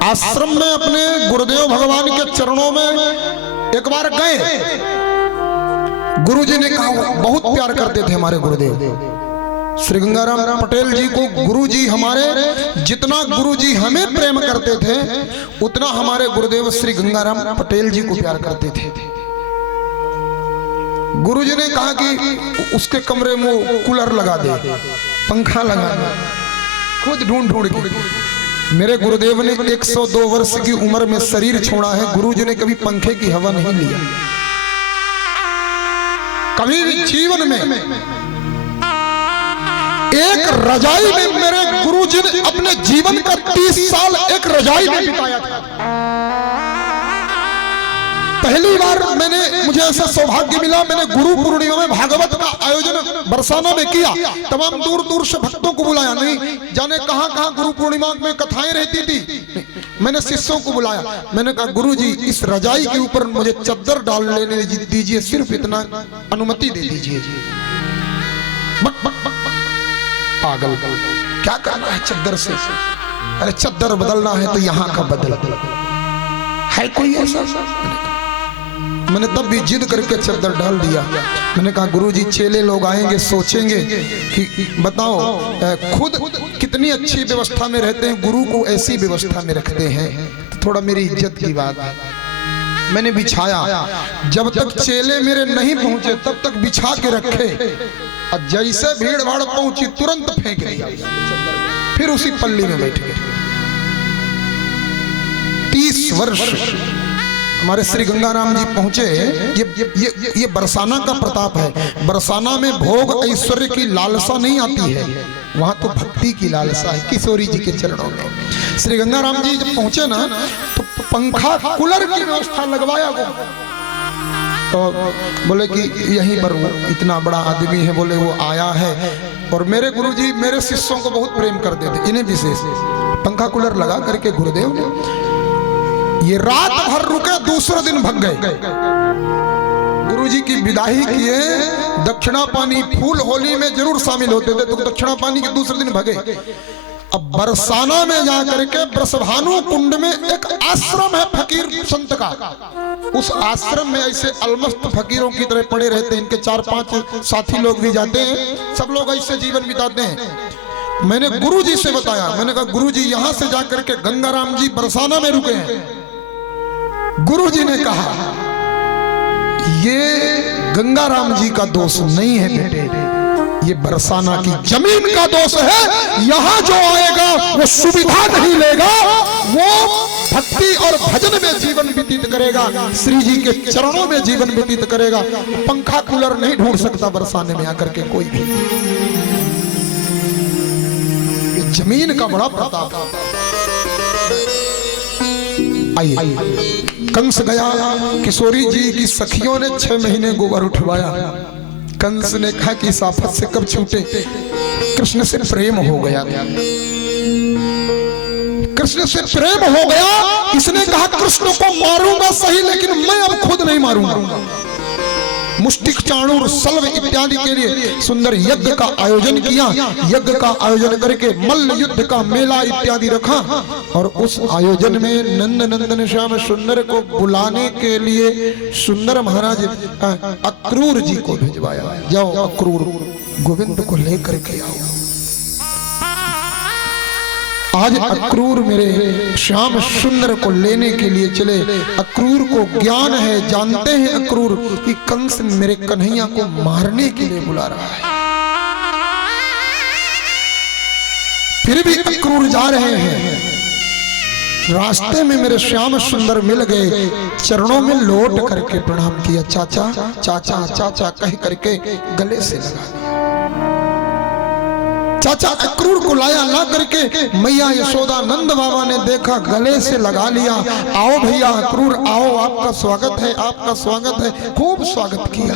आश्रम में अपने गुरुदेव भगवान के चरणों में एक बार गए, गुरुजी ने कहा, बहुत प्यार करते थे हमारे गुरुदेव श्री गंगाराम पटेल जी को। गुरुजी हमारे, जितना गुरुजी हमें प्रेम करते थे उतना हमारे गुरुदेव श्री गंगाराम पटेल जी को प्यार करते थे। गुरुजी ने कहा कि उसके कमरे में कूलर लगा दे, पंखा लगा दे, खुद ढूंढ के। मेरे गुरुदेव ने 102 वर्ष की उम्र में शरीर छोड़ा है, गुरुजी ने कभी पंखे की हवा नहीं लिया, कभी भी जीवन में। एक रजाई में मेरे गुरुजी ने अपने जीवन का 30 साल एक रजाई में बिताया था। पहली बार मुझे ऐसा सौभाग्य मिला, मैंने गुरु पूर्णिमा में भागवत का आयोजन बरसाना में किया। तमाम दूर दूर से भक्तों को बुलाया, नहीं जाने कहां कहां गुरु पूर्णिमा में कथाएं रहती थी। मैंने शिष्यों को बुलाया, मैंने कहा गुरुजी इस रजाई के ऊपर मुझे चद्दर डाल लेने दीजिए, सिर्फ इतना अनुमति दे दीजिए। पागल, क्या करना है चद्दर से? अरे चद्दर बदलना है तो यहाँ का बदल है कोई ऐसा? मैंने तब भी जिद करके चद्दर डाल दिया। मैंने कहा गुरुजी चेले लोग आएंगे, सोचेंगे कि बताओ खुद कितनी अच्छी व्यवस्था में रहते हैं, गुरु को ऐसी व्यवस्था में रखते हैं, तो थोड़ा मेरी इज्जत की बात है। मैंने बिछाया, जब तक चेले मेरे नहीं पहुंचे तब तक बिछा के रखे, और जैसे भीड़ भाड़ पहुंची तुरंत फेंक दिया, फिर उसी पल्ली में बैठ गए। 30 वर्ष हमारे श्री गंगाराम जी पहुंचे। ये बरसाना का प्रताप है। बरसाना में भोग ऐश्वर्य की लालसा नहीं आती है, वहां तो भक्ति की लालसा है। किशोरी जी के चरणों में श्री गंगाराम जी जब पहुंचे ना, तो पंखा कूलर की व्यवस्था लगवाया वो, तो बोले कि यहीं पर वो इतना बड़ा आदमी है, बोले वो आया है। और मेरे गुरुजी मेरे शिष्यों को बहुत प्रेम करते थे, इन्हें विशेष। पंखा कूलर लगा करके गुरुदेव ने ये रात भर रुके, दूसरे दिन भग गए। गुरुजी की विदाई किए, दक्षिणा पानी, फूल होली में जरूर शामिल होते थे, तो दक्षिणा पानी के दूसरे दिन भगे। अब बरसाना में जाकर के ब्रसभानु कुंड में एक आश्रम है फकीर संत का, उस आश्रम में ऐसे अलमस्त फकीरों की तरह पड़े रहते हैं। इनके 4-5 साथी लोग भी जाते हैं, सब लोग ऐसे जीवन बिताते हैं। मैंने गुरुजी से बताया, मैंने कहा गुरुजी यहां से जाकर के गंगाराम जी बरसाना में रुके हैं। गुरुजी ने कहा ये गंगाराम जी का दोष नहीं है बेटे, ये बरसाना की जमीन का दोष है। यहां जो आएगा वो सुविधा नहीं लेगा, वो भक्ति और भजन में जीवन व्यतीत करेगा, श्री जी के चरणों में जीवन व्यतीत करेगा। पंखा कूलर नहीं ढूंढ सकता बरसाने में आकर के कोई भी। ये जमीन का बड़ा प्रताप। आइए, कंस गया, किशोरी जी की सखियों ने 6 महीने गोबर उठवाया। कंस ने कहा कि इस आफत से कब छूटे। कृष्ण से प्रेम हो गया, कृष्ण से प्रेम हो गया। इसने कहा कृष्ण को मारूंगा सही, लेकिन मैं अब खुद नहीं मारूंगा। मुष्टिक, चाणूर, सल्व इत्यादि के लिए सुंदर यज्ञ का आयोजन किया। यज्ञ का आयोजन करके मल्ल युद्ध का मेला इत्यादि रखा, और उस आयोजन में नंद नंदन श्याम सुंदर को बुलाने के लिए सुंदर महाराज अक्रूर जी को भिजवाया। जाओ अक्रूर गोविंद को लेकर के आओ। आज अक्रूर मेरे श्याम सुंदर को लेने के लिए चले। अक्रूर को ज्ञान है, जानते हैं अक्रूर कि कंस मेरे कन्हैया को मारने के लिए बुला रहा है, फिर भी अक्रूर जा रहे हैं। रास्ते में मेरे श्याम सुंदर मिल गए, चरणों में लौट करके प्रणाम किया। चाचा चाचा चाचा कह करके गले से लगा दिया। चाचा अक्रूर को लाया, ला करके मैया यशोदा नंद बाबा ने देखा, गले से लगा लिया। आओ भैया अक्रूर आओ, आपका स्वागत है, आपका स्वागत है। खूब स्वागत किया।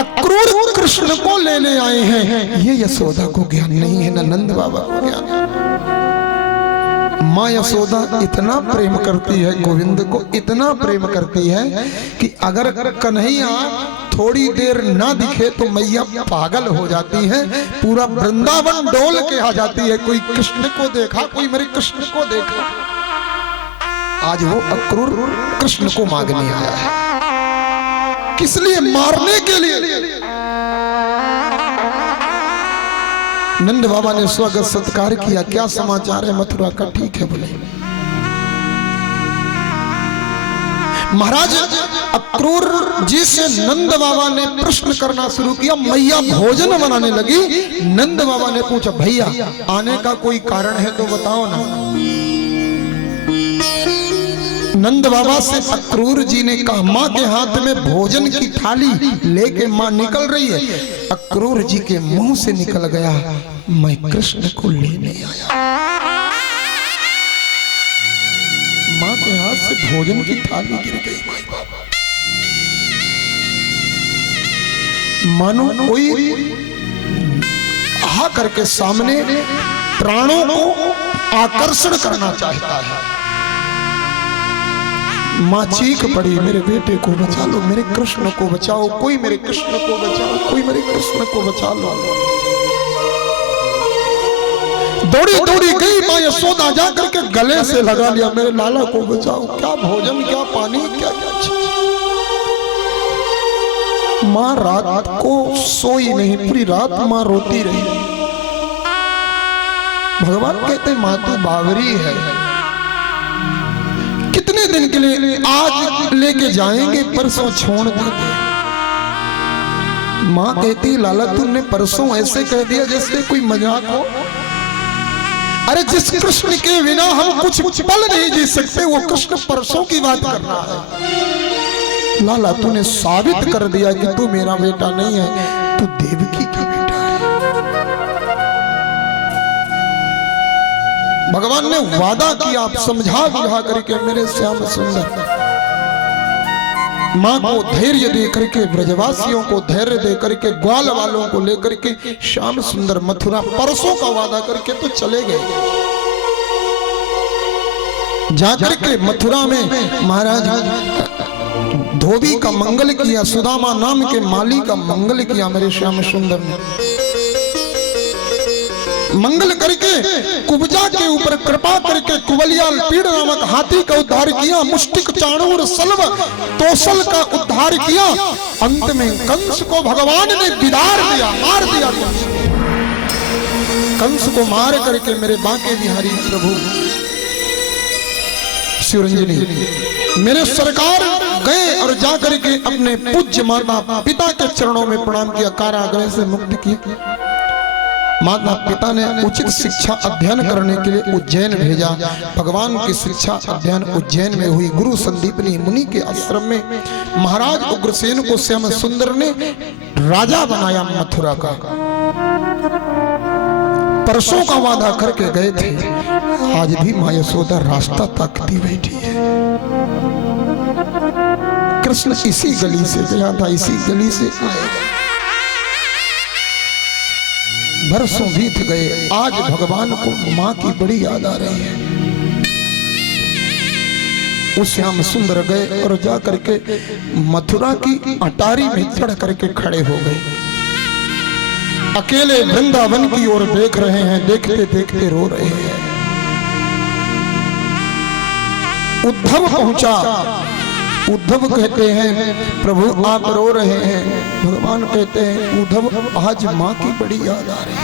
अक्रूर कृष्ण को लेने आए हैं, ये यशोदा को ज्ञान नहीं है, न नंद बाबा को ज्ञान है। माँ यशोदा इतना प्रेम करती है गोविंद को, इतना प्रेम करती है कि अगर कन्हैया थोड़ी देर ना दिखे तो मैया पागल हो जाती है। पूरा वृंदावन डोल के आ जाती है, कोई कृष्ण को देखा, कोई मेरे कृष्ण को देखा। आज वो अक्रूर कृष्ण को मांगने आया है, किस लिए? मारने के लिए। नंद बाबा ने स्वागत सत्कार किया। क्या समाचार है मथुरा का? ठीक है बोले। महाराज अक्रूर जी से नंद बाबा ने प्रश्न करना शुरू किया। मैया भोजन बनाने लगी। नंद बाबा ने पूछा, भैया आने का कोई कारण है तो बताओ ना। नंद बाबा से अक्रूर जी ने कहा, माँ के हाथ में भोजन की थाली लेके माँ निकल रही है। अक्रूर जी के मुंह से निकल गया, मैं कृष्ण को लेने आया। माँ के हाथ से भोजन की थाली गिर गई। मानो कोई आ करके सामने प्राणों को आकर्षण करना चाहता है। माँ चीख पड़ी, मेरे बेटे को बचा लो, मेरे कृष्ण को बचाओ, कोई मेरे कृष्ण को बचाओ, कोई मेरे कृष्ण को बचा लो। दौड़ी दौड़ी गई माँ यशोदा, जा करके गले से लगा लिया, मेरे लाला को बचाओ। क्या भोजन, क्या पानी, क्या क्या चीज। माँ रात को सोई नहीं, पूरी रात माँ रोती रही। भगवान कहते माँ तू बावरी है, कितने दिन के लिए? आज लेके जाएंगे, परसों छोड़ देंगे। माँ कहती लाला तुमने परसों ऐसे कह दिया जैसे कोई मजाक हो। अरे जिस कृष्ण के बिना हम कुछ पल नहीं जी सकते, वो कृष्ण परसों की बात कर रहा है। लाला तूने साबित कर दिया कि तू मेरा बेटा नहीं है, तू देवकी का बेटा है। भगवान ने वादा किया, आप समझा बुझा करके मेरे श्याम सुंदर। माँ को धैर्य दे करके, ब्रजवासियों को धैर्य दे करके, ग्वाल वालों को लेकर के श्याम सुंदर मथुरा परसों का वादा करके तो चले गए। जाकर के मथुरा में महाराज धोबी का मंगल किया, सुदामा नाम के माली का मंगल किया। मेरे श्याम सुंदर ने मंगल करके कुब्जा के ऊपर कृपा करके कुबलियाल पीड़ नामक हाथी का उद्धार किया। मुष्टिक चाणूर सल्व तोसल का उद्धार किया। अंत में कंस को भगवान ने बिदार दिया, मार दिया। कंस को मार करके मेरे बांके बिहारी प्रभु शिवरंजनी मेरे सरकार गए और जाकर के अपने पूज्य माता पिता के चरणों में प्रणाम किया, कारागृह से मुक्त किया। माता पिता ने उचित शिक्षा अध्ययन करने के लिए उज्जैन भेजा। भगवान की शिक्षा अध्ययन उज्जैन में हुई। गुरु संदीपनी मुनि के आश्रम में महाराज उग्रसेन को श्याम सुंदर ने राजा बनाया मथुरा का। परसों का वादा करके गए थे, आज भी माँ यशोदा रास्ता ताकती बैठी है। कृष्ण इसी गली से गया था, इसी गली से आएगा। बरसों बीत गए, आज भगवान को माँ की बड़ी याद आ रही है। उस श्याम सुंदर गए और जा करके मथुरा की अटारी में चढ़ करके खड़े हो गए। अकेले वृंदावन की ओर देख रहे हैं, देखते देखते रो रहे हैं। उद्धव पहुंचा। उद्धव कहते हैं प्रभु आप रो रहे हैं। भगवान कहते हैं उद्धव आज माँ की बड़ी याद आ रही है।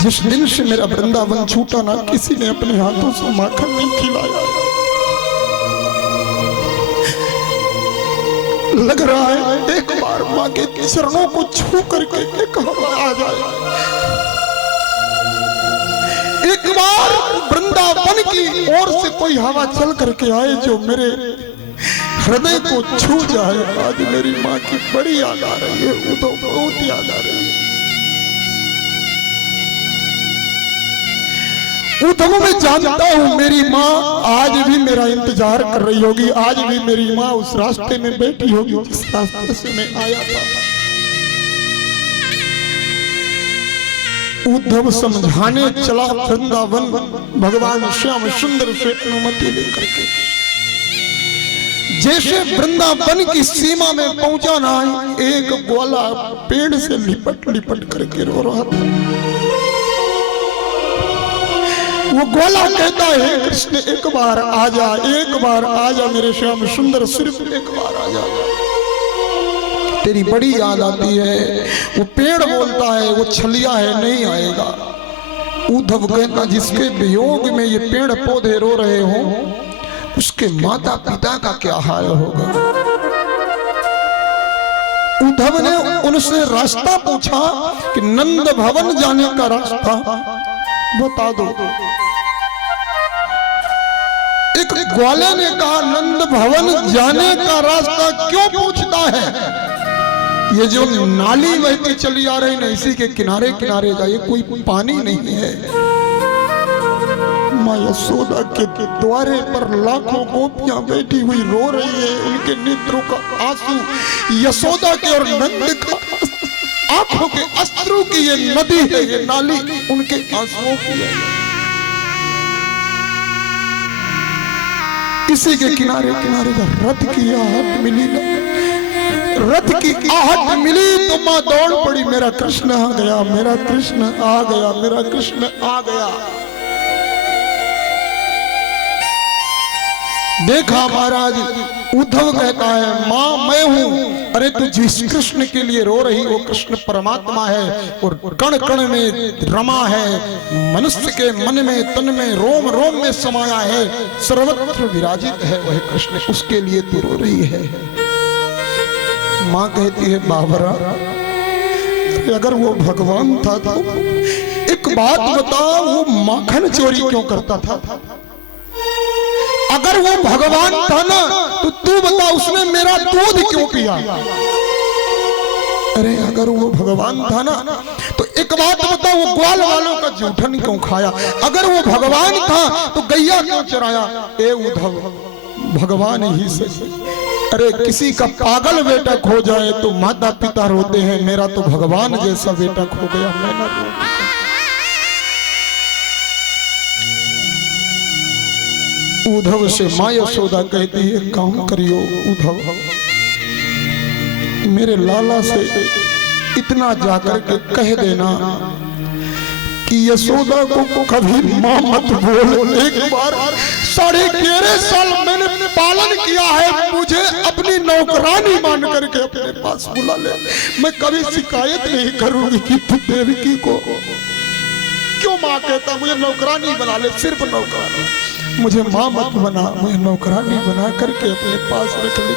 जिस दिन से मेरा वृंदावन छूटा ना, किसी ने अपने हाथों से माखन नहीं खिलाया। लग रहा है एक बार माँ के चरणों को छू करके एक हवा आ जाए, एक बार वृंदावन की ओर से कोई हवा चल करके आए जो मेरे हृदय को छू जाए। आज मेरी माँ की बड़ी याद आ रही है, उद्धव बहुत याद आ रही है। उद्धव मैं जानता हूं मेरी माँ आज भी मेरा इंतजार कर रही होगी, आज भी मेरी माँ उस रास्ते में बैठी होगी जिस रास्ते से मैं आया था। उद्धव समझाने चला वृंदावन, भगवान श्याम सुंदर से अनुमति लेकर के। जैसे वृंदावन की सीमा में पहुंचा ना, एक ग्वाला पेड़ से लिपट लिपट करके रो रहा था। वो ग्वाला कहता है कृष्ण एक बार आजा, एक बार आजा मेरे श्याम सुंदर, सिर्फ एक बार आजा, तेरी बड़ी याद आती है। वो पेड़ बोलता है वो छलिया है, नहीं आएगा। उद्धव कहता जिसके वियोग में ये पेड़ पौधे रो रहे हो उसके माता पिता का क्या हाल होगा। उद्धव ने उनसे रास्ता पूछा कि नंद भवन जाने का रास्ता बता दो। एक ग्वाले ने कहा नंद भवन जाने का रास्ता क्यों पूछता है, ये जो नाली बहती चली आ रही ना इसी के किनारे किनारे का, ये कोई पानी नहीं है। माँ यशोदा के द्वारे पर लाखों गोपियां बैठी हुई रो रही है, उनके नेत्रों का आंसू यशोदा के और नंद का आंखों के अश्रु की ये नदी है, ये नाली उनके आंसुओं की है। इसी के किनारे किनारे का रथ की आहट मिली ना, रथ की आहट मिली तो मां दौड़ पड़ी, मेरा कृष्ण आ गया, मेरा कृष्ण आ गया, मेरा कृष्ण आ गया। देखा महाराज उद्धव कहता है मां मैं हूं। अरे तू जिस कृष्ण के लिए रो रही वो कृष्ण परमात्मा है और कण कण में रमा है, मनुष्य के मन में तन में रोम रोम में समाया है, सर्वत्र विराजित है वह कृष्ण, उसके लिए तू रो रही है। मां कहती है बाबरा अगर वो भगवान था तो एक बात बता, वो माखन चोरी क्यों करता था? अगर वो भगवान था ना तो तू बता उसने मेरा दूध क्यों पिया? अरे अगर वो भगवान था ना तो एक बात बता, वो ग्वाल वालों का जूठन क्यों खाया? अगर वो भगवान था तो गैया क्यों चराया? ए उद्धव भगवान ही सही। अरे किसी का पागल बेटा खो जाए तो माता पिता रोते हैं, मेरा तो भगवान जैसा बेटा खो गया, मैं ना रो। उद्धव से मां यशोदा कहती है काम करियो उद्धव, मेरे लाला से इतना जाकर के कह देना कि यशोदा को कभी मां मत बोल। एक बार 11.5 साल मैंने पालन किया है, मुझे अपनी नौकरानी मान करके अपने पास बुला ले, मैं कभी शिकायत नहीं करूंगी कि तू देवकी को क्यों मां कहता, मुझे नौकरानी बना ले, सिर्फ नौकरानी, मुझे मां मत बना, मुझे नौकरानी बना करके अपने पास रख ले।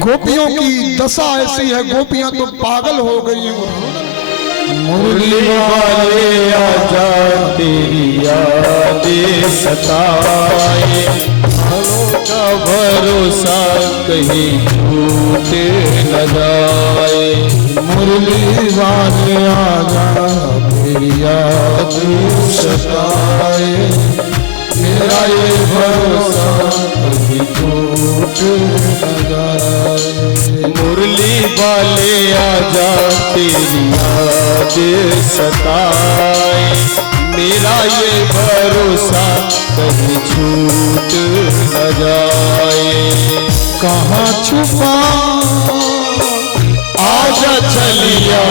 गोपियों की दशा ऐसी है, गोपियां तो पागल हो गई हैं। मुरली वाले आजा तेरी यादें सताए, फलों का भरोसा कहीं टूट न जाए। मुरली वाले आजा तेरी यादें सताए, मेरा ये भरोसा कभी टूट न जाए। मुरली वाले आजा तेरी यादें सताए, मेरा ये भरोसा कभी छूट न जाए। कहाँ छुपा आजा चलिया,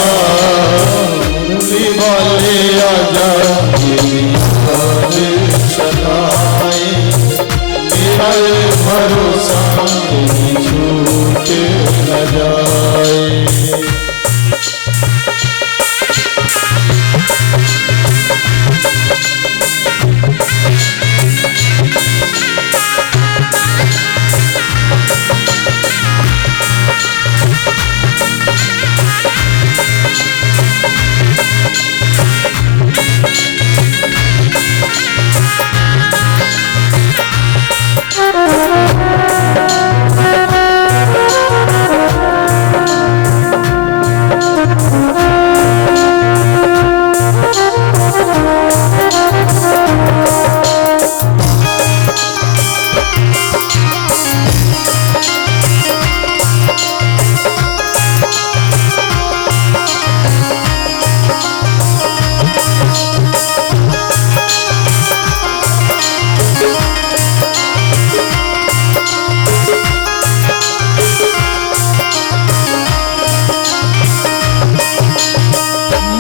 मुरली वाले आजा तेरी यादें सताए, मेरा ये भरोसा कभी छूट न जाए।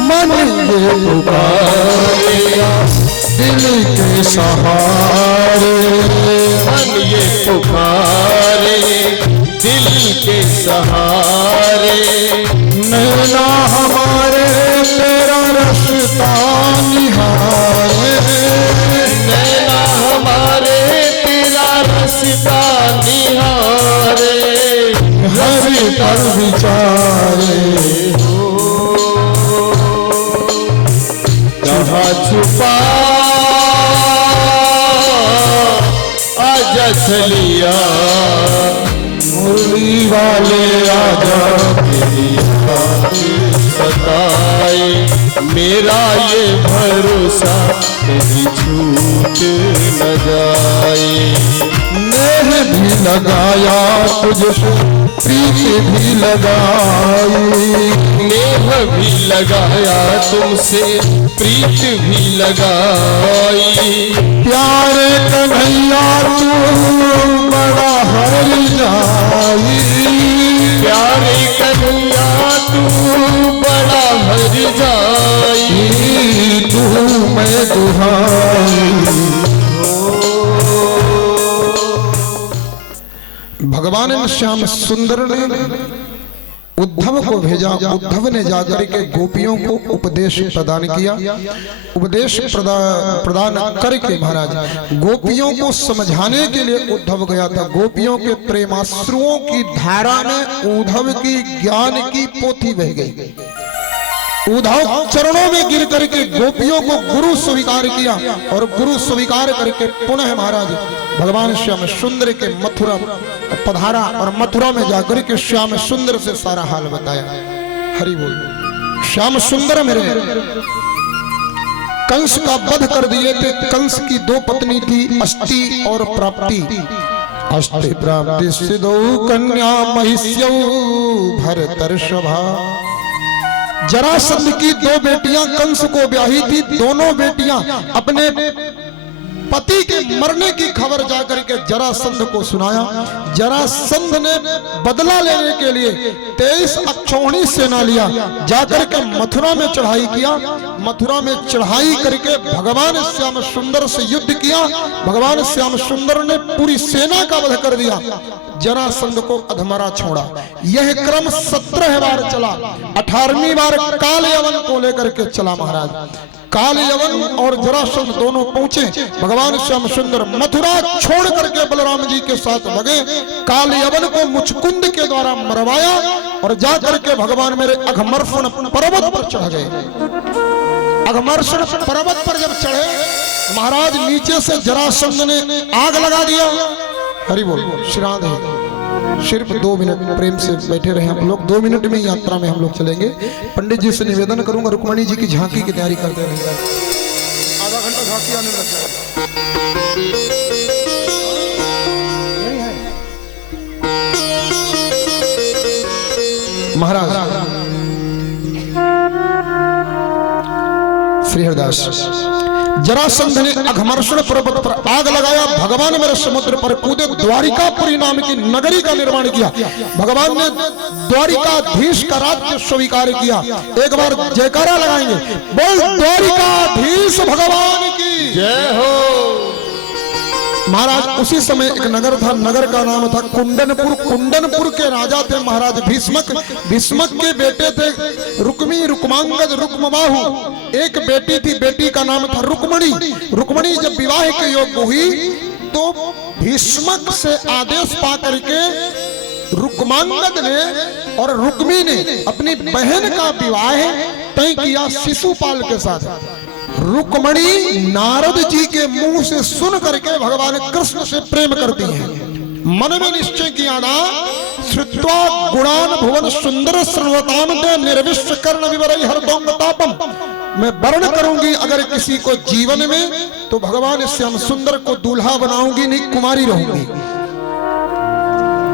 मन ये पुकारे दिल के सहारे, मन ये पुकारे दिल के सहारे। नैना हमारे तेरा रास्ता निहारे, नैना हमारे तेरा रास्ता निहारे। हरि पर विचारे कहाँ छुपा आजा चलिया, मुरली वाले आजा तेरी सताए। मेरा ये भरोसा कभी छूट न जाए। नेह भी लगाया तुझसे प्रीति भी लगाई, नेह भी लगाया तुमसे प्रीत भी लगाई। प्यारे कन्हैया तू बड़ा हर जाई, प्यारे कन्हैया तू बड़ा हर जाई। तू मैं दुहाई। भगवान श्याम सुंदर ने उद्धव को भेजा। उद्धव ने जाकर के गोपियों को उपदेश प्रदान किया। उपदेश प्रदान करके महाराज गोपियों को समझाने के लिए उद्धव गया था। गोपियों के प्रेमाश्रुओं की धारा में उद्धव की ज्ञान की पोथी बह गई। उद्धव चरणों में गिर करके गोपियों को गुरु स्वीकार किया और गुरु स्वीकार करके पुनः महाराज भगवान श्याम सुंदर के मथुरा पधारा और मथुरा में जाकर के श्याम सुंदर से सारा हाल बताया। हरि बोल। श्याम सुंदर मेरे कंस का वध कर दिए थे। कंस की दो पत्नी थी, अष्टि और प्राप्ति। अष्टि प्राप्ति सिद्धौ कन्या महिष्यौ भरतर्षभा। जरासंध की दो बेटियां कंस को ब्याही थी। दोनों बेटियां अपने पति के मरने की खबर जाकर के जरासंध को सुनाया। जरासंध ने बदला लेने के लिए 23 अक्षौहिणी सेना लिया, जाकर के मथुरा में चढ़ाई किया। मथुरा में चढ़ाई करके भगवान श्याम सुंदर से युद्ध किया। भगवान श्याम सुंदर ने पूरी सेना का वध कर दिया, जरासंध को अधमरा छोड़ा। यह क्रम 17 बार चला। 18वीं बार काल यवन को लेकर के चला महाराज। काल यवन और जरासंध दोनों पहुंचे। भगवान श्याम सुंदर मथुरा छोड़ करके बलराम जी के साथ भगे। काल यवन को मुचकुंद के द्वारा मरवाया और जाकर के भगवान मेरे अघमर्षण पर्वत पर चढ़ गए। अघमर्षण पर्वत पर जब चढ़े महाराज नीचे से जरासंध ने आग लगा दिया। हरि बोल। श्री राधे। सिर्फ 2 मिनट प्रेम से बैठे रहे हम लोग। 2 मिनट में यात्रा में हम लोग चलेंगे। पंडित जी से निवेदन करूंगा रुक्मणी जी की झांकी की तैयारी करते रहेंगे। आधा घंटा झांकी आने लग जाएगा। महाराज श्री हरिदास। जरासंध ने अघमर्षण पर्वत पर आग लगाया। भगवान मेरे समुद्र पर कूदे। द्वारिकापुरी नाम की नगरी का निर्माण किया। भगवान ने द्वारिकाधीश का राज्य स्वीकार किया। एक बार जयकारा लगाएंगे। बोल द्वारिकाधीश भगवान की जय हो। महाराज उसी समय एक नगर था। नगर का नाम था कुंडनपुर। कुंडनपुर के राजा थे महाराज भीष्मक। भीष्मक के बेटे थे रुक्मी, रुक्मांगद, रुक्मबाहु। एक बेटी थी, बेटी का नाम था रुक्मणी। रुक्मणी जब विवाह के योग्य हुई तो भीष्मक से आदेश पा करके रुक्मांगद ने और रुक्मी ने अपनी बहन का विवाह तय किया शिशुपाल के साथ। रुक्मणी नारद जी के मुंह से सुन करके भगवान कृष्ण से प्रेम करती हैं। मन में निश्चय किया ना, श्रुत्वा गुणान भुवन सुंदर सर्वताम दे निर्विश्व कर्ण विवरई हरदोंग तापम। मैं वर्ण करूंगी अगर किसी को जीवन में तो भगवान श्याम सुंदर को दूल्हा बनाऊंगी, नहीं कुमारी रहूंगी।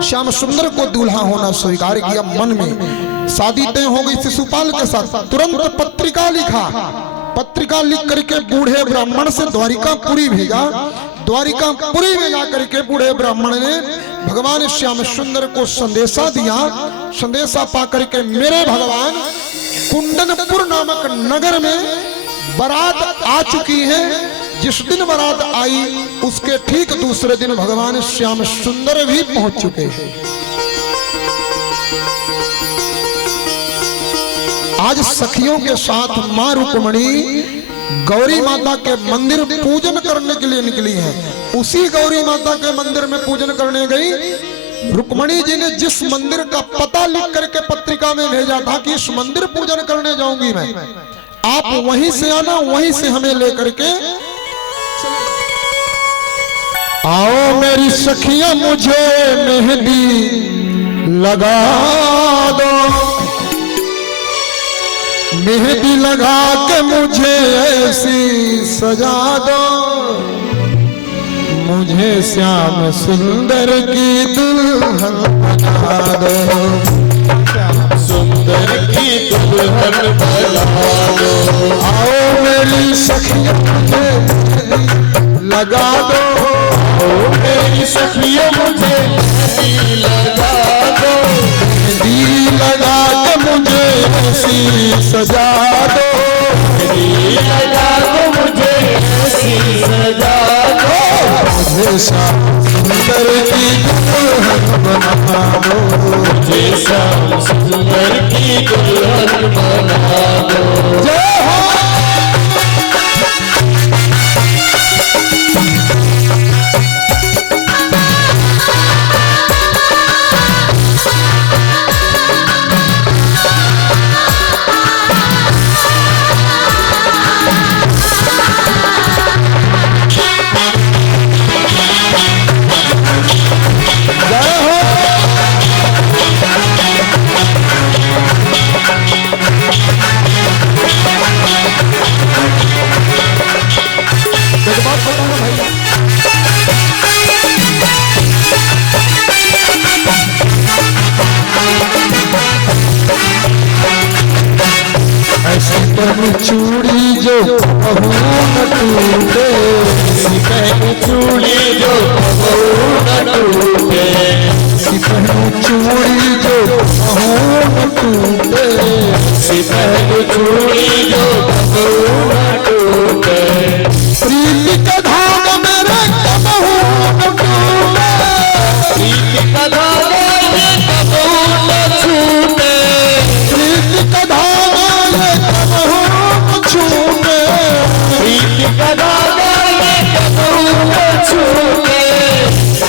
श्याम सुंदर को दूल्हा होना स्वीकार किया। मन में शादी तय हो गई शिशुपाल के साथ। तुरंत पत्रिका लिखा। पत्रिका लिख करके बूढ़े ब्राह्मण से द्वारिकापुरी भेजा। द्वारिकापुरी में जाकर के बूढ़े ब्राह्मण ने भगवान श्याम सुंदर को संदेशा दिया। संदेशा पा करके मेरे भगवान कुंडनपुर नामक नगर में बारात आ चुकी है। जिस दिन बारात आई उसके ठीक दूसरे दिन भगवान श्याम सुंदर भी पहुंच चुके हैं। आज सखियों के साथ मां रुक्मणी गौरी माता के मंदिर पूजन करने के लिए निकली है। उसी गौरी माता के मंदिर में पूजन करने गई। रुक्मणी जी ने जिस मंदिर का पता लिख करके पत्रिका में भेजा था कि इस मंदिर पूजन करने जाऊंगी मैं, आप वहीं से आना, वहीं से हमें लेकर के आओ। मेरी सखियां मुझे मेहंदी लगा दो, मेहंदी लगा के मुझे ऐसी सजा दो, मुझे श्याम सुंदर की दुल्हन बना दो, सुंदर की दुल्हन बना दो। आओ मेरी सखियां मुझे लगा दो, मेरी सखियों मुझे मेहंदी लगा दो, मेहंदी लगा के मुझे ऐसी सजा दो, मेहंदी लगा दो मुझे ऐसी सजा दो, मुझे श्याम सुंदर की दुल्हन बना दो, मुझे श्याम सुंदर की दुल्हन बना दो। जय हो। चूड़ी जो बहू न टूटे, सिपहनी चूड़ी जो बहू न टूटे, सिपहनी चूड़ी जो बहू न टूटे, सिपहनी चूड़ी जो बहू न टूटे, प्रीति का धागा मेरे बहू न टूटे, प्रीति का धागा ये बहू न छूटे, प्रीति का धागा ये बहू न छूटे, प्रीति का धागा ये बहू न छूटे,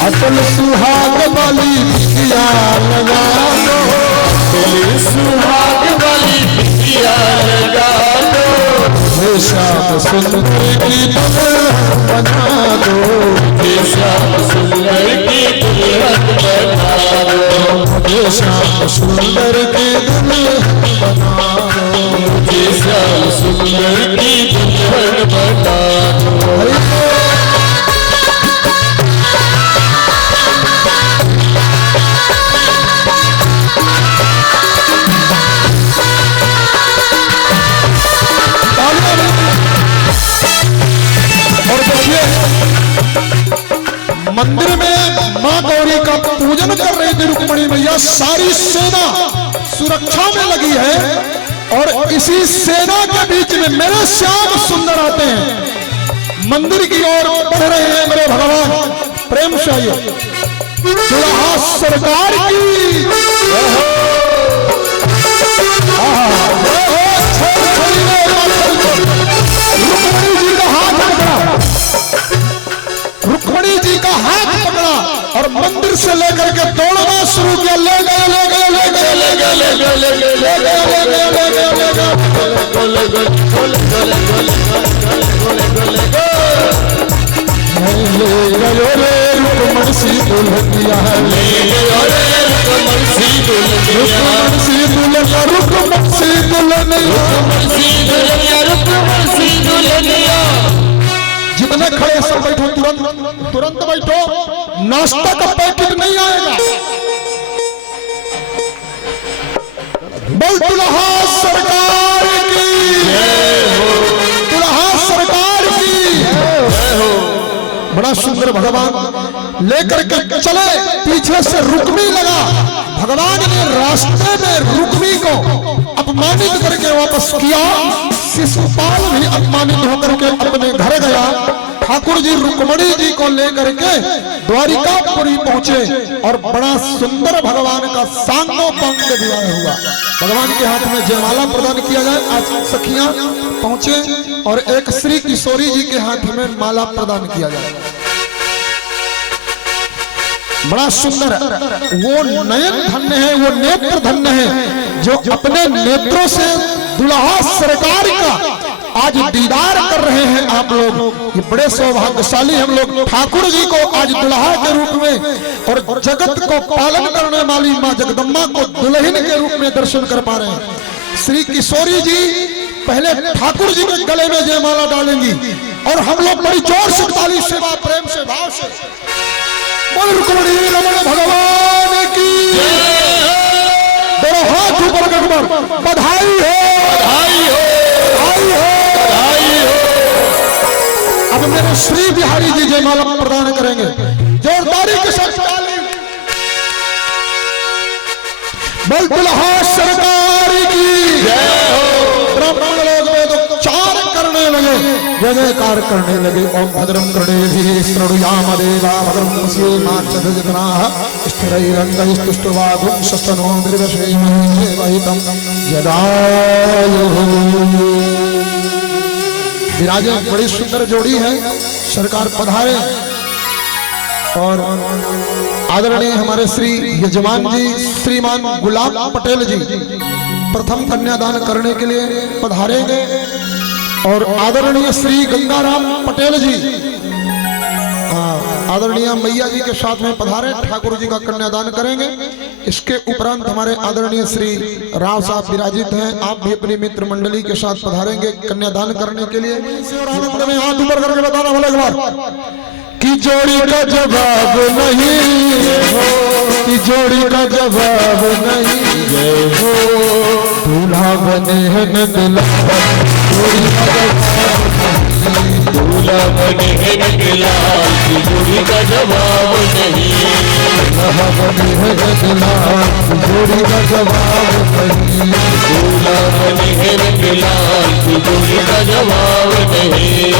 अटल सुहाग वाली बिटिया लगा दो, दिल सुहाग वाली बिटिया लगा दो, श्याम सुंदर की दुल्हन बना दो, श्याम सुंदर की दुल्हन बना दो, श्याम सुंदर की दुल्हन बना दो, श्याम सुंदर की दुल्हन बना दो। और देखिए मंदिर में मां गौरी का पूजन कर रही थी रुक्मणी मैया, सारी सेना सुरक्षा में लगी है और इसी सेना के बीच में मेरे श्याम सुंदर आते हैं, मंदिर की ओर बढ़ रहे हैं। मेरे भगवान प्रेम से आइए। दुल्हा सरकार की रुक्मणी जी का हाथ पकड़ा, रुक्मणी जी का हाथ पकड़ा और मंदिर से लेकर के दौड़ना शुरू किया। ले गए ले गए ले गए ले गए ले गए ले गए ले गए ले गए ले गए ले गए रुक्मणी सी दुल्हनिया है, ले गयो रे रुक्मणी सी दुल्हनिया, रुक्मणी सी दुल्हनिया, रुक्मणी सी दुल्हनिया, रुक्मणी सी दुल्हनिया। जितने खड़े सब बैठो, तुरंत तुरंत बैठो, नाश्ता का पैकेट नहीं आएगा। बोल दुल्हा सरकार की, दुल्हा सरकार की। बड़ा सुंदर भगवान लेकर के चले, पीछे से रुक्मी लगा। भगवान ने रास्ते में रुक्मी को अपमानित करके वापस किया। शिशुपाल भी अपमानित होकर के अपने घर गया। ठाकुर जी रुक्मणी जी को लेकर के द्वारिकापुरी पहुंचे और बड़ा सुंदर भगवान का सांगोपांग विवाह हुआ। भगवान के हाथ में जयमाला प्रदान किया जाए। आज सखियां पहुंचे और एक श्री किशोरी जी के हाथ में माला प्रदान किया जाए। बड़ा सुंदर वो नयन धन्य है, वो नेत्र धन्य है जो अपने नेत्रों से दुल्हा सरकार का आज दीदार कर रहे हैं आप लोग। ये बड़े सौभाग्यशाली हम लोग ठाकुर जी को आज दुल्हा के रूप में और जगत को पालन करने वाली मां जगदम्बा को दुल्हन के रूप में दर्शन कर पा रहे हैं। श्री किशोरी जी पहले ठाकुर जी के गले में जयमाला डालेंगी और हम लोग बड़ी जोर से ताली से प्रेम से भाव से बोल रुक्मणी रमण भगवान की दोनों हाथ ऊपर कर बधाई हो, बधाई हो, बधाई हो, बधाई हो। अब मेरे श्री बिहारी जी जयमाला प्रदान करेंगे। जोरदारी के साथ ताली। बोल दुल्हा सरकार की जय हो। ब्राह्मण लोग वेदोच्चार करने लगे, जय जयकार करने लगे। ओम भद्रम कर्णेभिः शृणुयाम देवा भद्रं पश्येमाक्षभिर्जनाः स्थिरैरङ्गैस्तुष्ट्वा शस्तनो मृगशेमहि देवहितं जदायुः। विराजे बड़ी सुंदर जोड़ी है। सरकार पधारे और आदरणीय हमारे श्री यजमान जी श्रीमान गुलाब पटेल जी प्रथम कन्यादान करने के लिए पधारेंगे और आदरणीय श्री गंगाराम पटेल जी आदरणीय मैया जी के साथ में पधारे ठाकुर जी का कन्यादान करेंगे। इसके उपरांत हमारे आदरणीय श्री राव साहब विराजित हैं। आप भी अपनी मित्र मंडली के साथ पधारेंगे कन्यादान करने के लिए। आनंद में हाथ ऊपर करके बताना बोले एक बार कि जोड़ी का जवाब नहीं हो, कि जोड़ी का जवाब नहीं हो। दूल्हा बने हैं नंदलाल, जोड़ी का दूल्हा बने हैं नंदलाल की जोड़ी का जवाब नहीं। दूल्हा बने हैं नंदलाल की जोड़ी का जवाब नहीं। दूल्हा बने हैं नंदलाल की जोड़ी का जवाब नहीं।